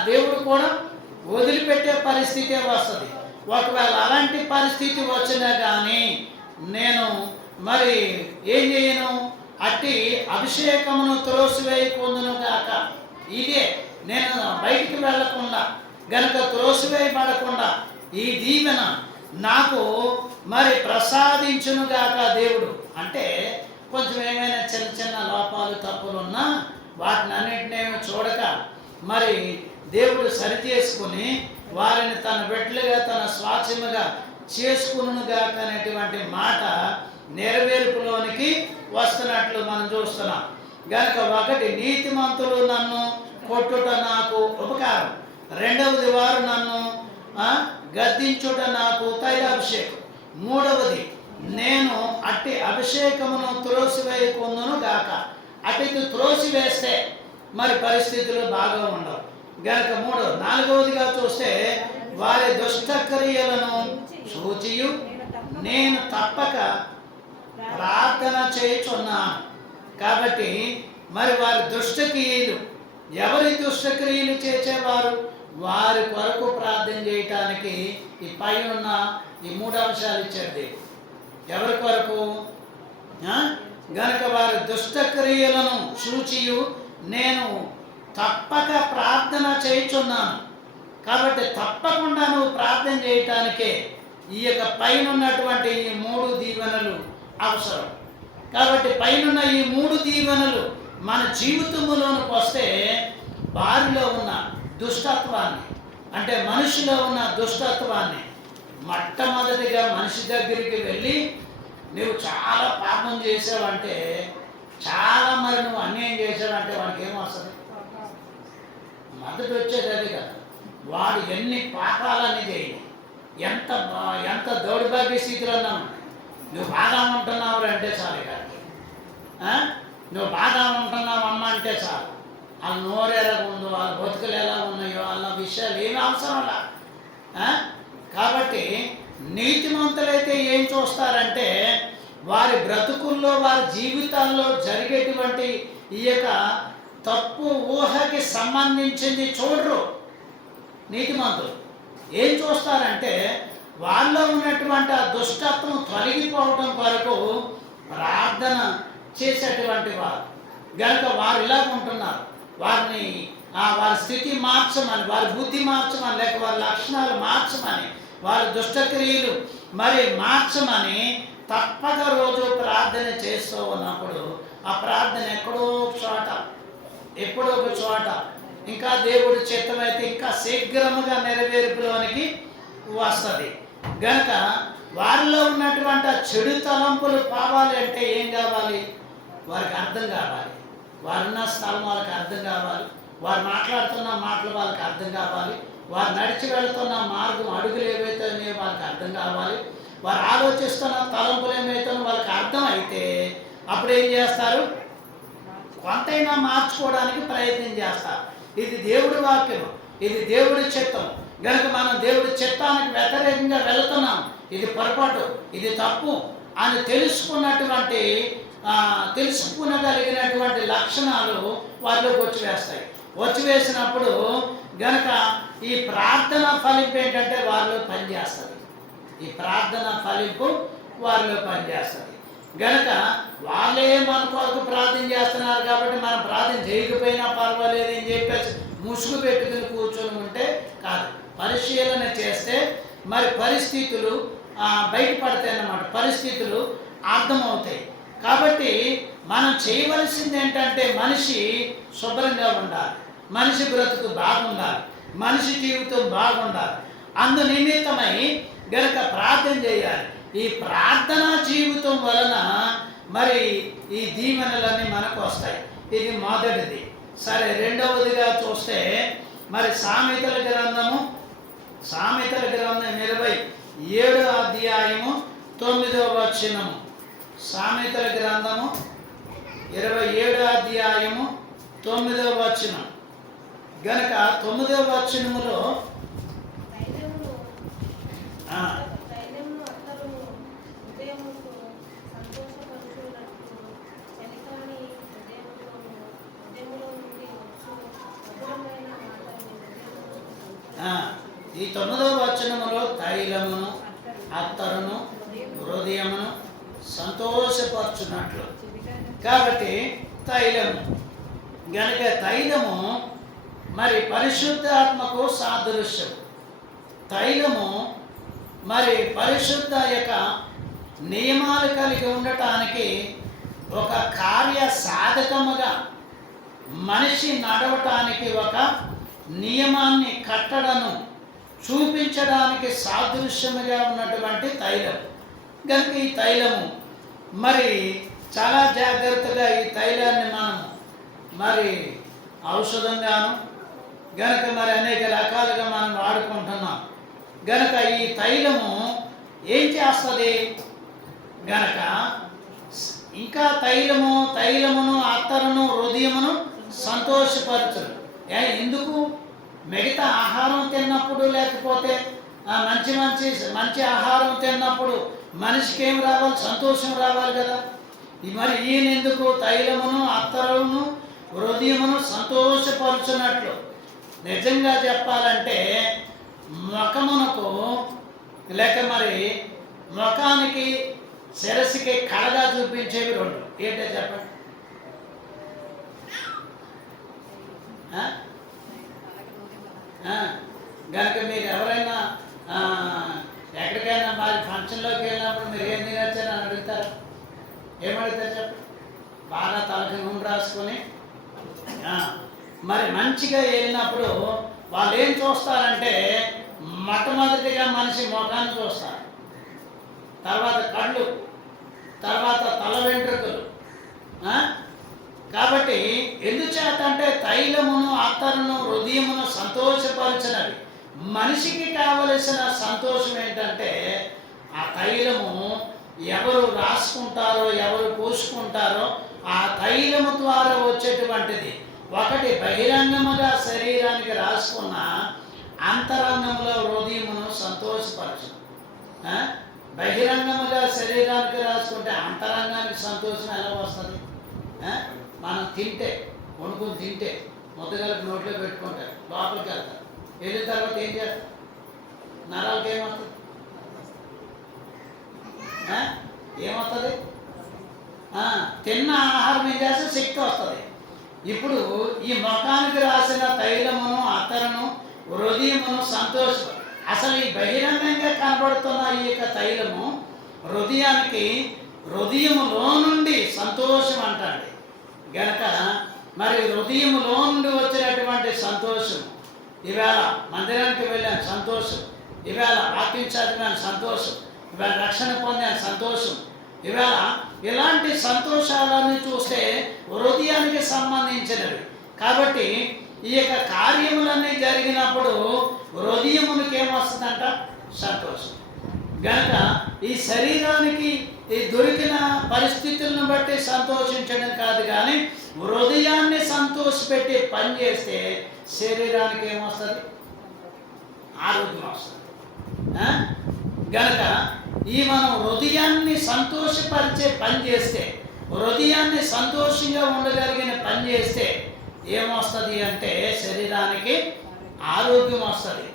దేవుడు కూడా వదిలిపెట్టే పరిస్థితే వస్తుంది. ఒకవేళ అలాంటి పరిస్థితి వచ్చినా కానీ నేను మరి ఏం చేయను? అట్టి అభిషేకమును త్రోసివేయకుందును గాక. ఇదే నేను బయటికి వెళ్ళకుండా, గనుక త్రోసివేయబడకుండా ఈ దీవెన నాకు మరి ప్రసాదించునుగాక దేవుడు. అంటే కొంచెం ఏమైనా చిన్న చిన్న లోపాలు తప్పులున్నా వాటిని అన్నింటినేమో చూడక మరి దేవుడు సరిచేసుకుని వారిని తన బిడ్డలుగా తన స్వాచ్ఛముగా చేసుకునుగాక అనేటువంటి మాట నెరవేర్పులోనికి వస్తున్నట్లు మనం చూస్తున్నాం. గనుక ఒకటి, నీతిమంతులు నన్ను కొట్టుట నాకు ఉపకారం. రెండవది, వారు నన్ను గద్దించుట నాకు తైలాభిషేకం. మూడవది, నేను అట్టి అభిషేకమును త్రోసివేయకుందును గాక. అటు త్రోసివేస్తే మరి పరిస్థితులు బాగా ఉండవు. గనుక నాలుగవదిగా చూస్తే, వారి దుష్టక్రియలను చూచియు నేను తప్పక ప్రార్థన చేయుచున్నాను. కాబట్టి మరి వారి దుష్టక్రియలు, ఎవరి దుష్టక్రియలు చేసేవారు? వారి కొరకు ప్రార్థన చేయటానికి ఈ పైన ఈ 3 అంశాలు ఇచ్చాడు. ఎవరి కొరకు? గనుక వారి దుష్టక్రియలను చూచియు నేను తప్పక ప్రార్థన చేయుచున్నాను. కాబట్టి తప్పకుండా నువ్వు ప్రార్థన చేయటానికే ఈ యొక్క పైన ఉన్నటువంటి ఈ 3 దీవెనలు అవసరం. కాబట్టి పైన ఈ 3 దీవెనలు మన జీవితంలోనికి వస్తే వారిలో ఉన్న దుష్టత్వాన్ని, అంటే మనిషిలో ఉన్న దుష్టత్వాన్ని మొట్టమొదటిగా మనిషి దగ్గరికి వెళ్ళి, నువ్వు చాలా పాపం చేసావంటే, చాలా మరి నువ్వు అన్యాయం చేసావంటే వాడికి ఏమొస్తుంది? మొదటి వచ్చేది అది కదా. వాడు ఎన్ని పాపాలన్నీ చేయి, ఎంత దౌర్భాగ్య స్థితిలో ఉన్నావు. నువ్వు బాగా ఉంటున్నావు అంటే చాలు కాదు. నువ్వు బాగా ఉంటున్నావు అమ్మ అంటే చాలు. వాళ్ళ నోరు ఎలా ఉందో, వాళ్ళ బతుకులు ఎలా ఉన్నాయో, వాళ్ళ విషయాలు ఏమి అవసరంలా. కాబట్టి నీతిమంతులైతే ఏం చూస్తారంటే, వారి బ్రతుకుల్లో, వారి జీవితాల్లో జరిగేటువంటి ఈ యొక్క తప్పు ఊహకి సంబంధించింది చూడరు. నీతిమంతులు ఏం చూస్తారంటే, వాళ్ళలో ఉన్నటువంటి ఆ దుష్టత్వం తొలగిపోవడం కొరకు ప్రార్థన చేసేటువంటి వారు. కనుక వారు ఇలా ఉంటున్నారు. వారి స్థితి మార్చమని, వారి బుద్ధి మార్చమని, లేక వారి లక్షణాలు మార్చమని, వారి దుష్టక్రియలు మరి మార్చమని తప్పక రోజు ప్రార్థన చేస్తూ ఉన్నప్పుడు ఆ ప్రార్థన ఎప్పుడో ఒక చోట ఇంకా దేవుడి చిత్తమైతే ఇంకా శీఘ్రముగా నెరవేర్పులోనికి వస్తుంది. గనక వారిలో ఉన్నటువంటి ఆ చెడు తలంపులు పోవాలి అంటే ఏం కావాలి? వారికి అర్థం కావాలి. వారున్న స్థలం వాళ్ళకి అర్థం కావాలి. వారు మాట్లాడుతున్న మాటలు వాళ్ళకి అర్థం కావాలి. వారు నడిచి వెళుతున్న మార్గం అడుగులు ఏవైతే ఉన్నాయో వాళ్ళకి అర్థం కావాలి. వారు ఆలోచిస్తున్న తలంపులు ఏమైతే వాళ్ళకి అర్థం అయితే అప్పుడు ఏం చేస్తారు? కొంతైనా మార్చుకోవడానికి ప్రయత్నం చేస్తారు. ఇది దేవుడి వాక్యం, ఇది దేవుడి చిత్తం కనుక మనం దేవుడి చిత్తానికి వ్యతిరేకంగా వెళుతున్నాం, ఇది పొరపాటు, ఇది తప్పు అని తెలుసుకునగలిగినటువంటి లక్షణాలు వారిలోకి వచ్చి వేసినప్పుడు గనక ఈ ప్రార్థన ఫలింపు ఏంటంటే వారిలో పనిచేస్తుంది. ఈ ప్రార్థన ఫలింపు వారిలో పనిచేస్తుంది గనక వాళ్ళే మన కొరకు ప్రార్థన చేస్తున్నారు కాబట్టి మనం ప్రార్థన చేయకపోయినా పర్వాలేదు అని చెప్పేసి ముసుగు పెట్టుకుని కూర్చొని ఉంటే కాదు. పరిశీలన చేస్తే మరి పరిస్థితులు బయటపడతాయి అన్నమాట, పరిస్థితులు అర్థమవుతాయి. కాబట్టి మనం చేయవలసింది ఏంటంటే మనిషి శుభ్రంగా ఉండాలి, మనిషి బ్రతుకు బాగుండాలి, మనిషి జీవితం బాగుండాలి. అందు నిమిత్తమై గనక ప్రార్థన చేయాలి. ఈ ప్రార్థనా జీవితం వలన మరి ఈ దీవెనలన్నీ మనకు వస్తాయి. ఇది మొదటిది. సరే, రెండవదిగా చూస్తే మరి సామెతల గ్రంథం 27వ అధ్యాయము 9వ వచనము. సామెతల గ్రంథము 27వ అధ్యాయము 9వ వచనం. గనక 9వ వచనములో ఈ 9వ వచనములో తైలమును అత్తరును హృదయమును సంతోషపరచున్నట్లు. కాబట్టి తైలము గనక తైలము మరి పరిశుద్ధాత్మకు సాదృశ్యం. తైలము మరి పరిశుద్ధ యొక్క నియమాలు కలిగి ఉండటానికి ఒక కార్య సాధకముగా మనిషి నడవటానికి ఒక నియమాన్ని కట్టడను చూపించడానికి సాదృశ్యముగా ఉన్నటువంటి తైలం. కనుక ఈ తైలము మరి చాలా జాగ్రత్తగా ఈ తైలాన్ని మనం మరి ఔషధంగాను గనక మరి అనేక రకాలుగా మనం వాడుకుంటున్నాం. గనక ఈ తైలము ఏం చేస్తుంది గనక ఇంకా తైలమును అత్తరును హృదయమును సంతోషపరచును. ఎందుకు? మిగతా ఆహారం తిన్నప్పుడు లేకపోతే మంచి ఆహారం తిన్నప్పుడు మనిషికి ఏం రావాలి? సంతోషం రావాలి కదా. మరి ఈయన ఎందుకు తైలమును అత్తరును హృదయమును సంతోషపరచున్నట్లు? నిజంగా చెప్పాలంటే ముఖమునకు లేక మరి ముఖానికి శిరస్సుకి కళగా చూపించేవి రెండు. ఏంటో చెప్పండి. కనుక మీరు ఎవరైనా ఎక్కడికైనా మరి ఫంక్షన్లోకి వెళ్ళినప్పుడు మీరు ఏం తినొచ్చని అని అడుగుతారు? ఏమడుగుతారు చెప్పండి? బాగా తలకి నూనె రాసుకొని మరి మంచిగా వెళ్ళినప్పుడు వాళ్ళు ఏం చూస్తారంటే మొట్టమొదటిగా మనిషి ముఖాన్ని చూస్తారు, తర్వాత కళ్ళు, తర్వాత తల వెంట్రుకలు. కాబట్టి ఎందుచేత అంటే తైలమును అత్తరును హృదయమును సంతోషపరచినవి. మనిషికి కావలసిన సంతోషం ఏంటంటే ఆ తైలము ఎవరు రాసుకుంటారో ఎవరు పూసుకుంటారో ఆ తైలము ద్వారా వచ్చేటువంటిది. ఒకటి బహిరంగముగా శరీరానికి రాసుకున్న అంతరంగంలో హృదయమును సంతోషపరచు. బహిరంగముగా శరీరానికి రాసుకుంటే అంతరంగానికి సంతోషం ఎలా వస్తుంది? మనం వండుకొని తింటే ముద్దగలకు నోట్లో పెట్టుకుంటారు, లోపలికి వెళ్తారు. వెళ్ళిన తర్వాత ఏం చేస్తారు? నరాలకి ఏమవుతుంది? ఏమవుతుంది? తిన్న ఆహారం ఏం చేస్తే శక్తి వస్తుంది. ఇప్పుడు ఈ ముఖానికి రాసిన తైలమును అత్తరును హృదయమును సంతోషం. అసలు ఈ బహిరంగంగా కనబడుతున్న ఈ యొక్క తైలము హృదయములో నుండి సంతోషం అంటాడు. గనక మరి హృదయములో నుండి వచ్చినటువంటి సంతోషం. ఈవేళ మందిరానికి వెళ్ళాను సంతోషం, ఈవేళ వాక్యం చదివాను సంతోషం, ఈవేళ రక్షణ పొందాను సంతోషం. ఈవేళ ఇలాంటి సంతోషాలన్నీ చూస్తే హృదయానికి సంబంధించినవి. కాబట్టి ఈ యొక్క కార్యములన్నీ జరిగినప్పుడు ఏమొస్తుందంట? సంతోషం. గనక ఈ శరీరానికి ఈ దొరికిన పరిస్థితులను బట్టి సంతోషించడం కాదు, కానీ హృదయాన్ని సంతోషపెట్టి పని చేస్తే శరీరానికి ఏమొస్తుంది? ఆరోగ్యం వస్తుంది. గనక ఈ మనం హృదయాన్ని సంతోషపరిచే పని చేస్తే, హృదయాన్ని సంతోషంగా ఉండగలిగిన పని చేస్తే ఏమొస్తుంది అంటే శరీరానికి ఆరోగ్యం వస్తుంది.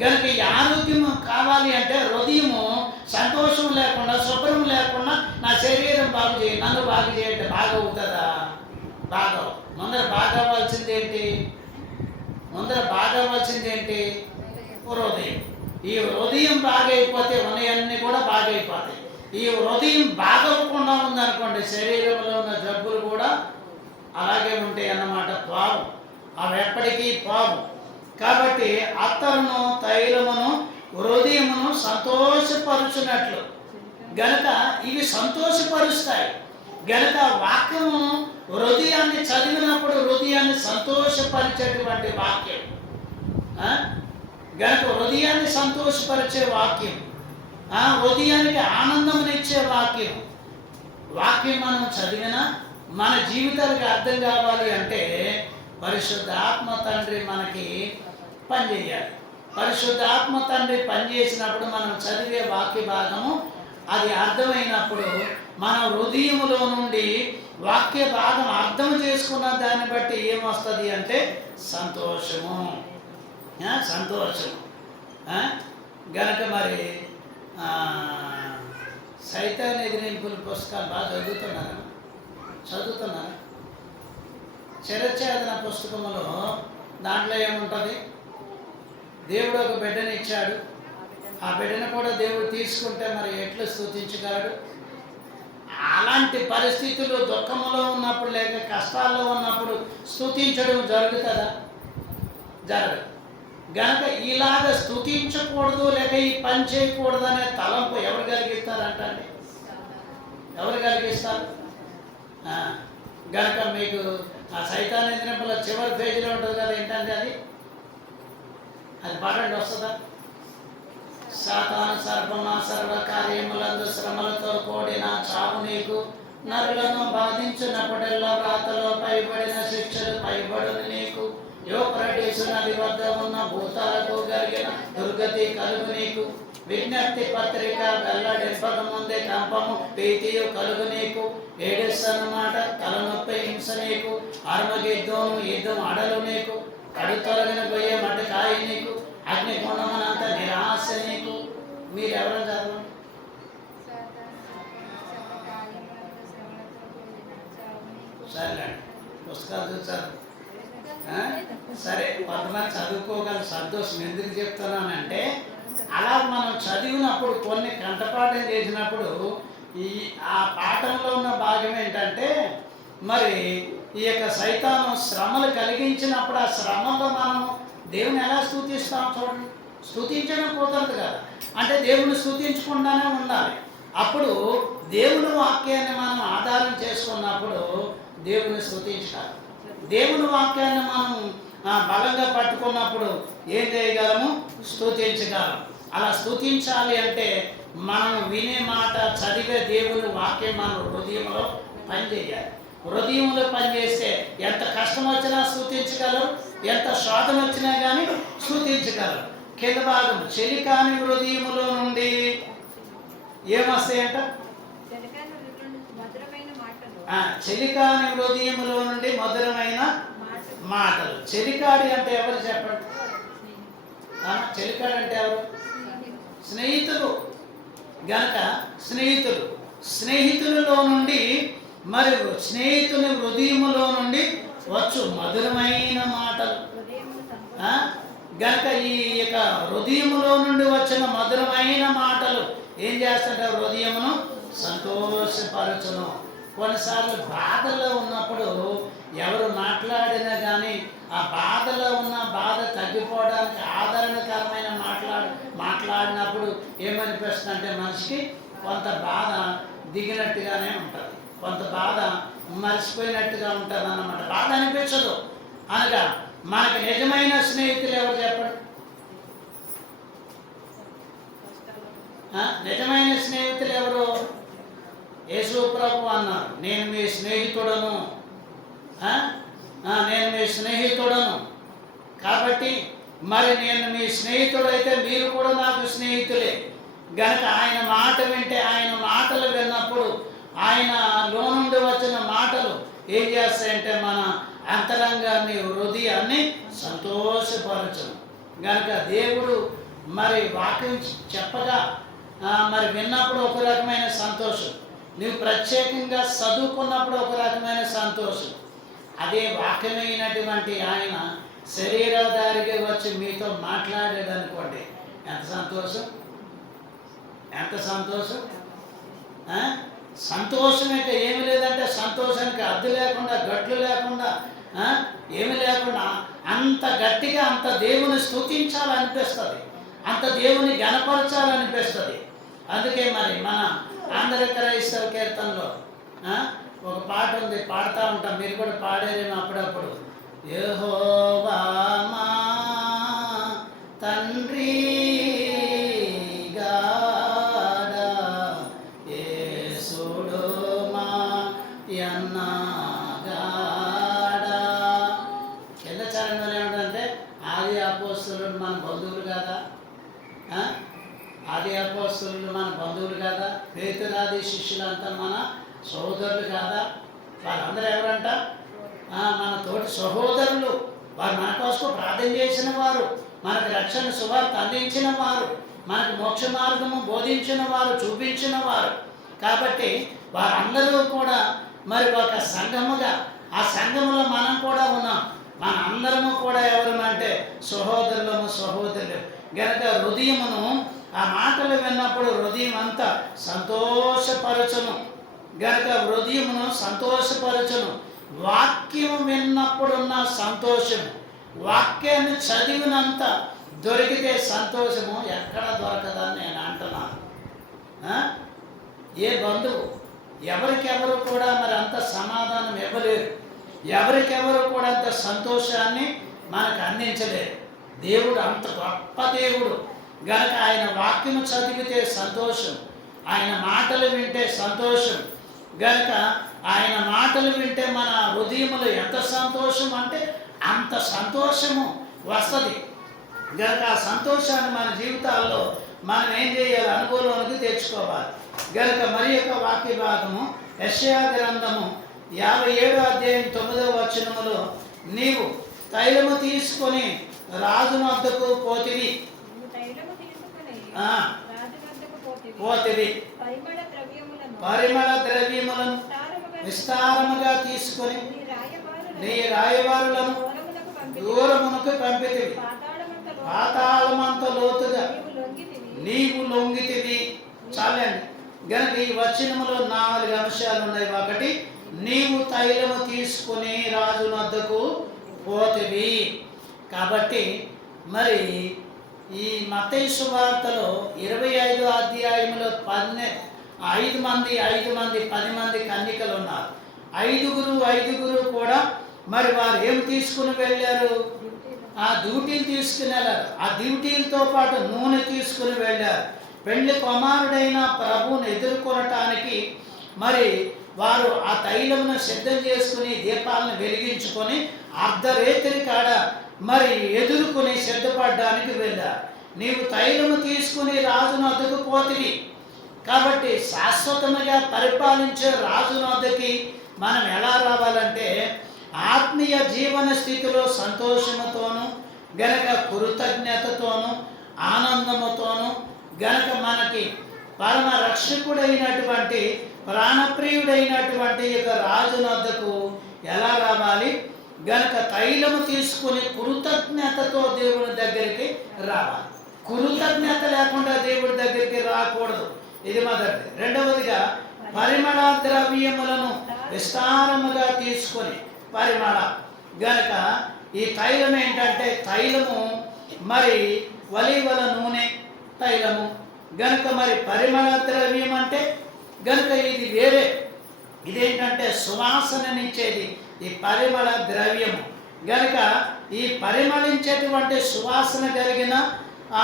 కనుక ఈ ఆరోగ్యం కావాలి అంటే హృదయము సంతోషం లేకుండా, శుభ్రం లేకుండా నా శరీరం బాగు చేయి, నన్ను బాగు చేయంటే బాగా అవుతుందా? బాగా. ముందర బాగా అవ్వాల్సింది ఏంటి? హృదయం. ఈ హృదయం బాగైపోతే ఉన్నాయన్నీ కూడా బాగైపోతాయి. ఈ హృదయం బాగోకుండా ఉందనుకోండి, శరీరంలో ఉన్న జబ్బులు కూడా అలాగే ఉంటాయి అన్నమాట. పావు అవి ఎప్పటికీ పావు. కాబట్టి అత్తరును తైలమును హృదయమును సంతోషపరుచున్నట్లు గనక ఇవి సంతోషపరుస్తాయి. గనక వాక్యము హృదయాన్ని చదివినప్పుడు హృదయాన్ని సంతోషపరిచేటువంటి వాక్యం, గనక హృదయాన్ని సంతోషపరిచే వాక్యం, హృదయానికి ఆనందమునిచ్చే వాక్యం. వాక్యం మనం చదివినా మన జీవితానికి అర్థం కావాలి అంటే పరిశుద్ధ ఆత్మ తండ్రి మనకి పనిచేయాలి. పరిశుద్ధ ఆత్మ తండ్రి పనిచేసినప్పుడు మనం చదివే వాక్య భాగము అది అర్థమైనప్పుడు మన హృదయములో నుండి వాక్య భాగం అర్థం చేసుకున్న దాన్ని బట్టి ఏమొస్తుంది అంటే సంతోషము. సంతోషము. గనక మరి సైతాన్ ఎదిరింపుల పుస్తకాలు బాగా చదువుతున్నారా? చరఛేదన పుస్తకములో దాంట్లో ఏముంటుంది? దేవుడు ఒక బిడ్డని ఇచ్చాడు, ఆ బిడ్డను కూడా దేవుడు తీసుకుంటే మరి ఎట్లు స్తుతించగలడు? అలాంటి పరిస్థితులు దుఃఖములో ఉన్నప్పుడు లేక కష్టాల్లో ఉన్నప్పుడు స్తుతించడం జరుగుతుందా? జరగదు. గనక ఇలాగ స్తుతించకూడదు లేక ఈ పని చేయకూడదు అనే తలంపు ఎవరు కలిగిస్తారంటండి? ఎవరు కలిగిస్తారు? గనక మీకు ఆ సైతాన్ ఎదిరింపుల చివరి పేజీలో ఉంటుంది కదా, ఏంటంటే అది పాడండి, వస్తుందా? సాతాను సర్వమా సర్వ కార్యములందు శ్రమలతో కూడిన చావు నీకు, నరులను బాధించినప్పుడల్లా వ్రాతలో పైబడిన శిక్షలు పైబడును నీకు, యోప్రటీసు నది వద్ద ఉన్న భూతాలకు కలిగిన దుర్గతి కలుగు నీకు, విజ్ఞప్తి పత్రిక వెల్లడింపక ముందే కంపము ప్రీతియు కలుగు నీకు, ఏడెస్ అన్నమాట తలనొప్పి హింస నీకు, అర్మగిద్దోను యుద్ధం అడలు నీకు, కడు తొలగిన గొయ్య మట్టి కాయ నీకు, అగ్నిగుండమనంత నిరాశ నీకు. మీరు ఎవరైనా చదవండి. సరేలేండి, పుస్తకాలు చూసారు. సరే, కొంతమంది చదువుకోగల సంతోషం. ఎందుకు చెప్తున్నానంటే అలా మనం చదివినప్పుడు కొన్ని కంఠపాఠం చేసినప్పుడు ఆ పాఠంలో ఉన్న భాగం ఏంటంటే మరి ఈ యొక్క సైతాను శ్రమలు కలిగించినప్పుడు ఆ శ్రమలో మనం దేవుని ఎలా స్తుతిస్తాం చూడండి. స్తుతించడం కుదరదు కదా, అంటే దేవుని స్తుతించకుండానే ఉండాలి. అప్పుడు దేవుని వాక్యాన్ని మనం ఆధారం చేసుకున్నప్పుడు దేవుని స్తుతించాలి. దేవుని వాక్యాన్ని మనం బలంగా పట్టుకున్నప్పుడు ఏం చేయగలము? స్తుతించగలము. అలా స్తుతించాలి అంటే మనం వినే మాట, చదివే దేవుని వాక్యం మన హృదయంలో పనిచేయాలి. హృదయంలో పనిచేస్తే ఎంత కష్టం వచ్చినా స్తుతించగలరు, ఎంత శోధన వచ్చినా కానీ స్తుతించగలరు. కింద భాగం చెలికాని హృదయములో నుండి ఏమొస్తాయంట? చెలికాని హృదయములో నుండి మధురమైన మాటలు. చెలికాడి అంటే ఎవరు చెప్పండి? చెలికాడు అంటే ఎవరు? స్నేహితులు. గనక స్నేహితులలో నుండి మరి స్నేహితుని హృదయములో నుండి వచ్చు మధురమైన మాటలు. గనక ఈ యొక్క హృదయములో నుండి వచ్చిన మధురమైన మాటలు ఏం చేస్తుంటే హృదయమును సంతోషపరచును. కొన్నిసార్లు బాధలో ఉన్నప్పుడు ఎవరు మాట్లాడినా కానీ ఆ బాధలో ఉన్న బాధ తగ్గిపోవడానికి ఆదరణకరమైన మాట్లాడినప్పుడు ఏమనిపిస్తుంది అంటే మనిషికి కొంత బాధ దిగినట్టుగానే ఉంటుంది, కొంత బాధ మర్చిపోయినట్టుగా ఉంటుంది అన్నమాట. బాధ అనిపించదు. అనగా మనకి నిజమైన స్నేహితులు ఎవరు చెప్పండి? నిజమైన స్నేహితులు ఎవరు? యేసు ప్రభు అన్నారు, నేను మీ స్నేహితుడను, నేను మీ స్నేహితుడను. కాబట్టి మరి నేను మీ స్నేహితుడైతే మీరు కూడా నాకు స్నేహితులే. గనక ఆయన మాట వింటే, ఆయన మాటలు విన్నప్పుడు ఆయనలో నుండి వచ్చిన మాటలు ఏం చేస్తాయంటే మన అంతరంగాన్ని, హృదయాన్ని సంతోషపరచను. గనక దేవుడు మరి వాక్యం చెప్పగా మరి విన్నప్పుడు ఒక రకమైన సంతోషం, నువ్వు ప్రత్యేకంగా చదువుకున్నప్పుడు ఒక రకమైన సంతోషం. అదే వాక్యమైనటువంటి ఆయన శరీరధారిగా వచ్చి మీతో మాట్లాడాడు అనుకోండి, ఎంత సంతోషం, ఎంత సంతోషం. సంతోషం అయితే ఏమి లేదంటే సంతోషానికి అద్దు లేకుండా, గట్లు లేకుండా, ఏమి లేకుండా అంత గట్టిగా అంత దేవుని స్తుతించాలనిపిస్తుంది, అంత దేవుని గణపరచాలనిపిస్తుంది. అందుకే మరి మన ఆంధ్ర క్రైస్తవ కీర్తనలో ఒక పాట ఉంది, పాడుతూ ఉంటాం, మీరు కూడా పాడేరేమో అప్పుడప్పుడు. యెహోవా మా తండ్రి గాడా, యేసుడు మా యన్న గాడా. కింద చరణంలో ఏమిటంటే ఆది అపోస్తలుడు మన బంధువులు కదా, ఆది అపోస్తలుడు మన బంధువులు కదా, పేతురాది శిష్యులంతా మన సహోదరులు కాదా? వాళ్ళందరూ ఎవరంట? మన తోటి సహోదరులు. వారు మన కోసం ప్రార్థన చేసిన వారు, మనకు రక్షణ సువార్త అందించిన వారు, మనకు మోక్ష మార్గము బోధించిన వారు, చూపించిన వారు. కాబట్టి వారందరూ కూడా మరి ఒక సంఘముగా, ఆ సంఘములో మనం కూడా ఉన్నాం. మన అందరము కూడా ఎవరమంటే సహోదరులము, సహోదరులు. గనక హృదయమును ఆ మాటలు విన్నప్పుడు హృదయం అంతా సంతోషపరచును. గనక హృదయమును సంతోషపరచును. వాక్యం విన్నప్పుడున్న సంతోషము, వాక్యాన్ని చదివినంత దొరికితే సంతోషము ఎక్కడ దొరకదని నేను అంటున్నాను. ఏ బంధువు ఎవరికెవరు కూడా మరి అంత సమాధానం ఇవ్వలేరు, ఎవరికెవరు కూడా అంత సంతోషాన్ని మనకు అందించలేరు. దేవుడు అంత గొప్ప దేవుడు. గనక ఆయన వాక్యము చదివితే సంతోషం, ఆయన మాటలు వింటే సంతోషం. గనక ఆయన మాటలు వింటే మన హృదయములో ఎంత సంతోషం అంటే అంత సంతోషము వస్తుంది. గనక ఆ సంతోషాన్ని మన జీవితాల్లో మనం ఏం చేయాలి? అనుభవంలోనికి తెచ్చుకోవాలి. గనక మరి యొక్క వాక్య భాగము యెషయా గ్రంథము 57వ అధ్యాయం 9వ వచనములో, నీవు తైలము తీసుకొని రాజు వద్దకు పోతివి, పరిమళ ద్రవ్యములను విస్తారముగా తీసుకొని నీ రాయవారులను దూరమునకు పంపితివి, పాతాళమంత లోతుగా నీవు లొంగితివి. చాలండి. గనక ఈ వచనములో 4 అంశాలు ఉన్నాయి. ఒకటి, నీవు తైలము తీసుకుని రాజు వద్దకు పోతివి. కాబట్టి మరి ఈ మత్తయి సువార్తలో 25వ అధ్యాయంలో 5 మంది 10 మంది కన్యకలు ఉన్నారు. ఐదుగురు కూడా మరి వారు ఏం తీసుకుని వెళ్ళారు? ఆ డ్యూటీలు తీసుకుని వెళ్ళారు. ఆ డ్యూటీలతో పాటు నూనె తీసుకుని వెళ్ళారు. పెళ్లి కుమారుడైన ప్రభువును ఎదుర్కొనటానికి మరి వారు ఆ తైలమును సిద్ధం చేసుకుని దీపాలను వెలిగించుకొని అర్ధరేత్రి కాడ మరి ఎదుర్కొని సిద్ధపడడానికి వెళ్ళారు. నీవు తైలము తీసుకుని రాజును వద్దకు పోతివి. కాబట్టి శాశ్వతముగా పరిపాలించే రాజును వద్దకి మనం ఎలా రావాలంటే ఆత్మీయ జీవన స్థితిలో సంతోషముతోను, గనక కృతజ్ఞతతోను, ఆనందముతోను, గనక మనకి పరమ రక్షకుడైనటువంటి ప్రాణప్రియుడైనటువంటి యొక్క రాజును వద్దకు ఎలా రావాలి? గనక తైలము తీసుకుని కృతజ్ఞతతో దేవుని దగ్గరికి రావాలి. కృతజ్ఞత లేకుండా దేవుడి దగ్గరికి రాకూడదు. ఇది మొదటిది. రెండవదిగా పరిమళ ద్రవ్యములను విస్తారముగా తీసుకొని పరిమళ. గనక ఈ తైలం ఏంటంటే తైలము మరి ఒలీవల నూనె తైలము. గనక మరి పరిమళ ద్రవ్యం అంటే గనక ఇది వేరే, ఇదేంటంటే సువాసననిచ్చేది ఈ పరిమళ ద్రవ్యము. గనక ఈ పరిమళించేటువంటి సువాసన కలిగిన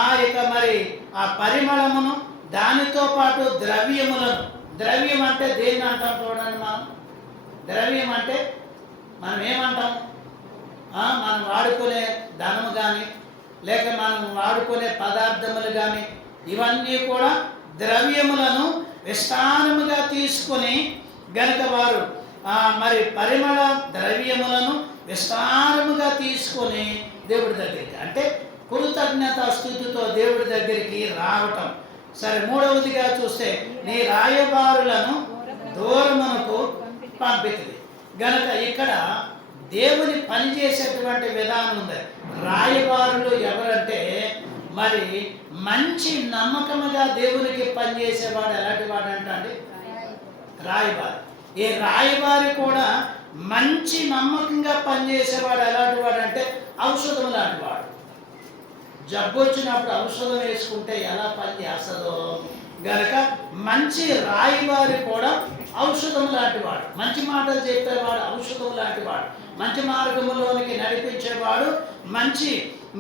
ఆ యొక్క మరి ఆ పరిమళమును దానితో పాటు ద్రవ్యములను, ద్రవ్యం అంటే దేన్ని అంటాం చూడండి. ద్రవ్యం అంటే మనం ఏమంటాం? మనం వాడుకునే ధనము కానీ, లేక మనం వాడుకునే పదార్థములు కానీ, ఇవన్నీ కూడా ద్రవ్యములను విస్తారముగా తీసుకొని గనుక వారు మరి పరిమళ ద్రవ్యములను విస్తారముగా తీసుకొని దేవుడి దగ్గరికి, అంటే కృతజ్ఞత స్థుతితో దేవుడి దగ్గరికి రావటం. సరే, మూడవదిగా చూస్తే నీ రాయబారులను దూరమునకు పంపితివి. గనక ఇక్కడ దేవుని పనిచేసేటువంటి విధానం ఉంది. రాయబారులు ఎవరంటే మరి మంచి నమ్మకముగా దేవునికి పనిచేసేవాడు ఎలాంటి వాడు అండి? రాయబారి. ఈ రాయబారి కూడా మంచి నమ్మకంగా పనిచేసేవాడు ఎలాంటి వాడు అంటే ఔషధం లాంటి వాడు. జబ్బు వచ్చినప్పుడు ఔషధం వేసుకుంటే ఎలా పనిచేస్తుందో గనక మంచి రాయబారి కూడా ఔషధం లాంటి వాడు. మంచి మాటలు చెప్పేవాడు ఔషధం లాంటి వాడు. మంచి మార్గములోనికి నడిపించేవాడు మంచి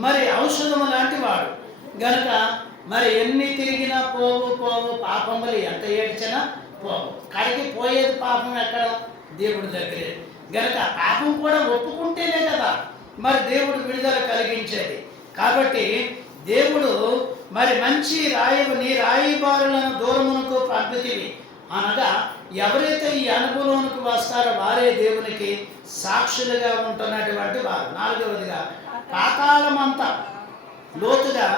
మరి ఔషధం లాంటి వాడు. గనక మరి ఎన్ని తిరిగినా పోవు పాపములు ఎంత ఏడ్చినా పోవు. కడికి పోయేది పాపం ఎక్కడ? దేవుడి దగ్గరే. గనక పాపం కూడా ఒప్పుకుంటేనే కదా మరి దేవుడు విడుదల కలిగించేది. కాబట్టి దేవుడు మరి మంచి నీ రాయబారులను దూరమునకు పంపితివి అనగా ఎవరైతే ఈ అనుభవంలోనికి వస్తారో వారే దేవునికి సాక్షులుగా ఉంటున్నటువంటి వారు. నాలుగవదిగా పాతాళమంతా లోతుగా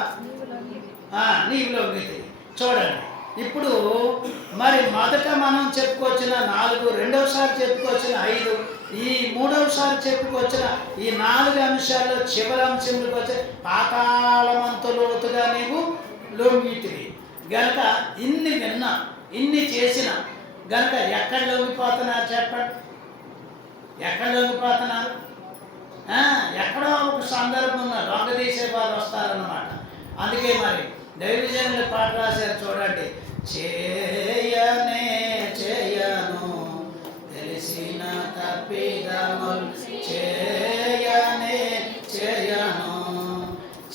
నీవు లొంగితివి. చూడండి, ఇప్పుడు మరి మొదట మనం చెప్పుకొచ్చిన 4, రెండవసారి చెప్పుకొచ్చిన 5, ఈ మూడవసారి చెప్పుకొచ్చిన ఈ 4 అంశాల్లో చివరి అంశంలోకి వచ్చే పాతాళమంత లోతుగా నీవు లొంగితివి. గనక ఇన్ని విన్నా, ఇన్ని చేసిన గనక ఎక్కడ లొంగిపోతున్నారు చెప్పండి? ఎక్కడ లొంగిపోతున్నారు? ఎక్కడో ఒక సందర్భంలో లొంగదీసే వారు వస్తారన్నమాట. అందుకే మరి దైవజనులు పాట రాశారు చూడండి. చేయనే చేయను తెలిసిన తప్పిదములు, చేయనే చేయను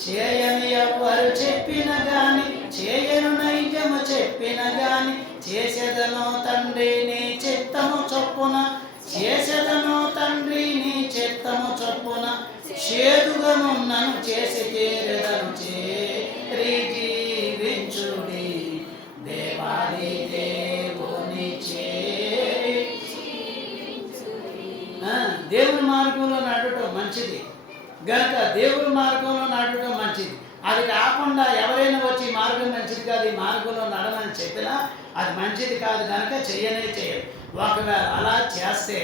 చేయని ఎవ్వరు చెప్పిన గాని, చేయను నైజము చెప్పిన గాని, చేసేదను తండ్రి నీ చిత్తము చొప్పున, చేసేదను తండ్రి నీ చిత్తము చొప్పున, చేదుగనున్నను చేసి తీరెదను చేరి జీవించుడి దేవాది దేవుని దేవుని మార్గంలో నడవటం మంచిది. గనక దేవుని మార్గంలో నడవటం మంచిది. అది కాకుండా ఎవరైనా వచ్చి ఈ మార్గం మంచిది కాదు, ఈ మార్గంలో నడమని చెప్పినా అది మంచిది కాదు. కనుక చేయనే చేయదు. ఒకవేళ అలా చేస్తే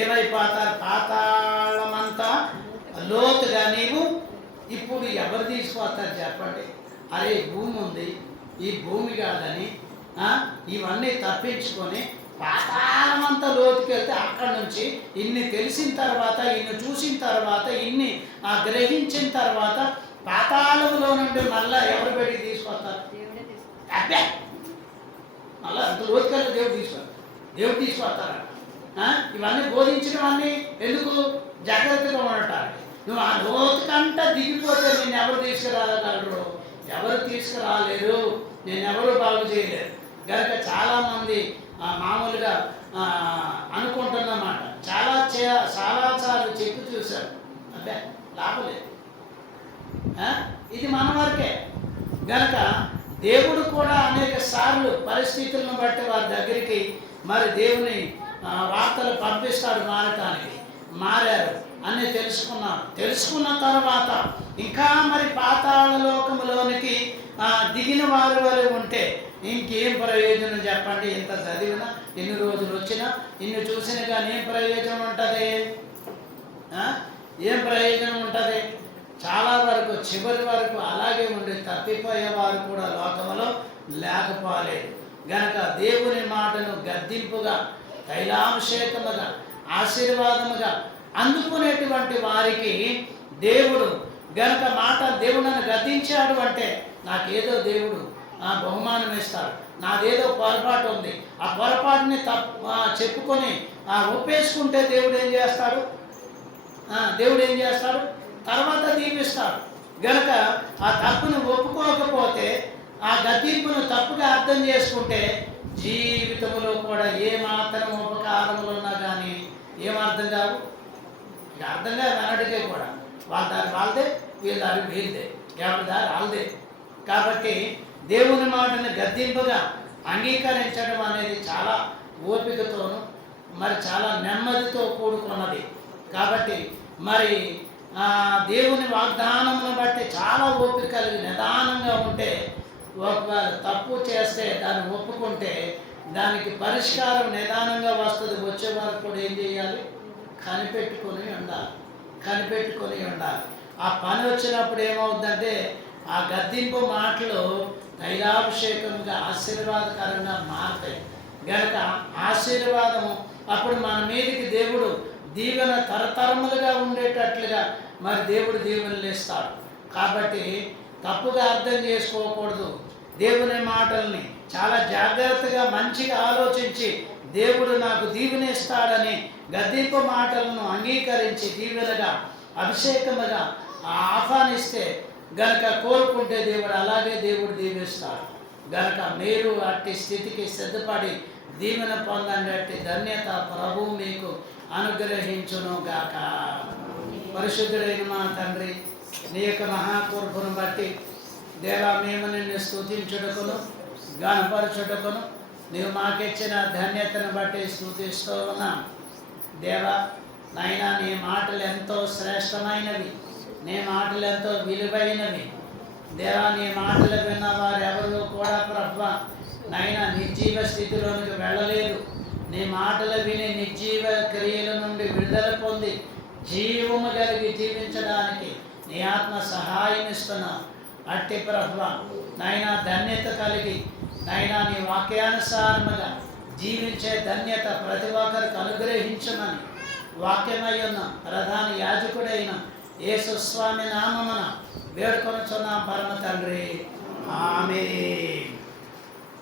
ఏమైపోతారు? పాతాళమంతా లోతుగా నీవు. ఇప్పుడు ఎవరు తీసుకుపోతారు చెప్పండి? అరే భూమి ఉంది, ఈ భూమి కాదని ఇవన్నీ తప్పించుకొని పాతాళమంతా లోతుకి వెళ్తే అక్కడి నుంచి ఇన్ని తెలిసిన తర్వాత, ఇన్ని చూసిన తర్వాత, ఇన్ని గ్రహించిన తర్వాత పాతాళంలో నుండి మళ్ళా ఎవరు బయటికి తీసుకొస్తారు? అబ్బే, మళ్ళీ అంత లోతుకెళ్ళి దేవుడు తీసుకొస్తారట. ఇవన్నీ బోధించడం అన్నీ ఎందుకు? జాగ్రత్తగా ఉండటానికి. నువ్వు ఆ లోతుకంతా దిగిపోతే నేను ఎవరు తీసుకురాగలరు? ఎవరు తీసుకురాలేరు, నేనెవరు బాగు చేయలేరు. కనుక చాలామంది మామూలుగా అనుకుంటున్నమాట. చాలాసార్లు చెప్పి చూశారు, అబ్బే లాభలేదు. ఇది మన వరకే. గనక దేవుడు కూడా అనేక సార్లు పరిస్థితులను బట్టి వారి దగ్గరికి మరి దేవుని వార్తలు పంపిస్తాడు మారటానికి. మారారు అని తెలుసుకున్న తర్వాత ఇంకా మరి పాతాళ లోకములోనికి దిగిన వారి వరకు ఉంటే ఇంకేం ప్రయోజనం చెప్పండి? ఇంత చదివినా, ఎన్ని రోజులు వచ్చినా, ఇన్ని చూసినా కానీ ఏం ప్రయోజనం ఉంటుంది? ఏం ప్రయోజనం ఉంటుంది? చాలా వరకు చివరి వరకు అలాగే ఉండి తప్పిపోయేవారు కూడా లోకములో లేకపోలేదు. గనక దేవుని మాటను గద్దింపుగా, తైలాభిషేకముగా, ఆశీర్వాదముగా అందుకునేటువంటి వారికి దేవుడు గనక దేవుడు నన్ను గద్దించాడు అంటే నాకేదో దేవుడు బహుమానం ఇస్తాడు. నాదేదో పొరపాటు ఉంది, ఆ పొరపాటుని చెప్పుకొని ఒప్పేసుకుంటే దేవుడు ఏం చేస్తాడు? తర్వాత దీవిస్తాడు. గనక ఆ తప్పుని ఒప్పుకోకపోతే ఆ గద్దింపును తప్పుగా అర్థం చేసుకుంటే జీవితంలో కూడా ఏ మాత్రం ఉపకారములు ఉన్నా కానీ ఏం అర్థం కావు. ఇక అర్థంగా వెనడికే కూడా వాళ్ళ దారి వాళ్ళదే, వీళ్ళ దారి వీళ్ళదే, ఎవరి దారి వాళ్ళదే. కాబట్టి దేవుని మాటను గద్దింపుగా అంగీకరించడం అనేది చాలా ఓపికతోను మరి చాలా నెమ్మదితో కూడుకున్నది. కాబట్టి మరి దేవుని వాగ్దానమును బట్టి చాలా ఓపిక కలిగి నిదానంగా ఉంటే, ఒకవేళ తప్పు చేస్తే దాన్ని ఒప్పుకుంటే దానికి పరిష్కారం నిదానంగా వస్తుంది. వచ్చే వారు కూడా ఏం చేయాలి? కనిపెట్టుకొని ఉండాలి, కనిపెట్టుకొని ఉండాలి. ఆ పని వచ్చినప్పుడు ఏమవుతుందంటే ఆ గద్దింపు మాటలు తైలాభిషేకంగా ఆశీర్వాదకరంగా మారుతాయి. గనక ఆశీర్వాదము అప్పుడు మన మీదకి దేవుడు దీవెన తరతరములుగా ఉండేటట్లుగా మరి దేవుడు దీవెనలు ఇస్తాడు. కాబట్టి తప్పుగా అర్థం చేసుకోకూడదు. దేవుని మాటల్ని చాలా జాగ్రత్తగా మంచిగా ఆలోచించి దేవుడు నాకు దీవెనిస్తాడని గద్దింపు మాటలను అంగీకరించి దీవెనగా అభిషేకముగా ఆహ్వానిస్తే గనక కోరుకుంటే దేవుడు అలాగే దేవుడు దీవిస్తాడు. గనక మీరు అట్టి స్థితికి సిద్ధపడి దీవెన పొందండి. అట్టి ధన్యత ప్రభువు మీకు అనుగ్రహించును గాక. పరిశుద్ధుడైన మా తండ్రి, నీ యొక్క మహాకృపను బట్టి దేవా మేము నిన్ను స్తుతించుటకును గణపరచుటకును నీవు మాకిచ్చిన ధన్యతను బట్టి స్తుతిస్తూ ఉన్నాం. దేవా నాయనా, నీ మాటలు ఎంతో శ్రేష్టమైనవి, నీ మాటలు ఎంతో విలువైనవి. దేవా నీ మాటలు విన్న వారు ఎవరు కూడా ప్రభువా నాయనా నిర్జీవ స్థితిలోనికి వెళ్ళలేదు. నీ మాటలు విని నిర్జీవ క్రియల నుండి విడుదల పొంది జీవము కలిగి జీవించడానికి నీ ఆత్మ సహాయం ఇస్తున్నావు. అట్టి ప్రభువా నాయనా ధన్యత కలిగి నాయనా నీ వాక్యానుసారముగా జీవించే ధన్యత ప్రతి ఒక్కరికి అనుగ్రహించమని వాక్యమై ఉన్న ప్రధాన యాజకుడైన యేసు స్వామి నామమున వేడుకొనుచున్నాం పరమ తండ్రి. ఆమేన్.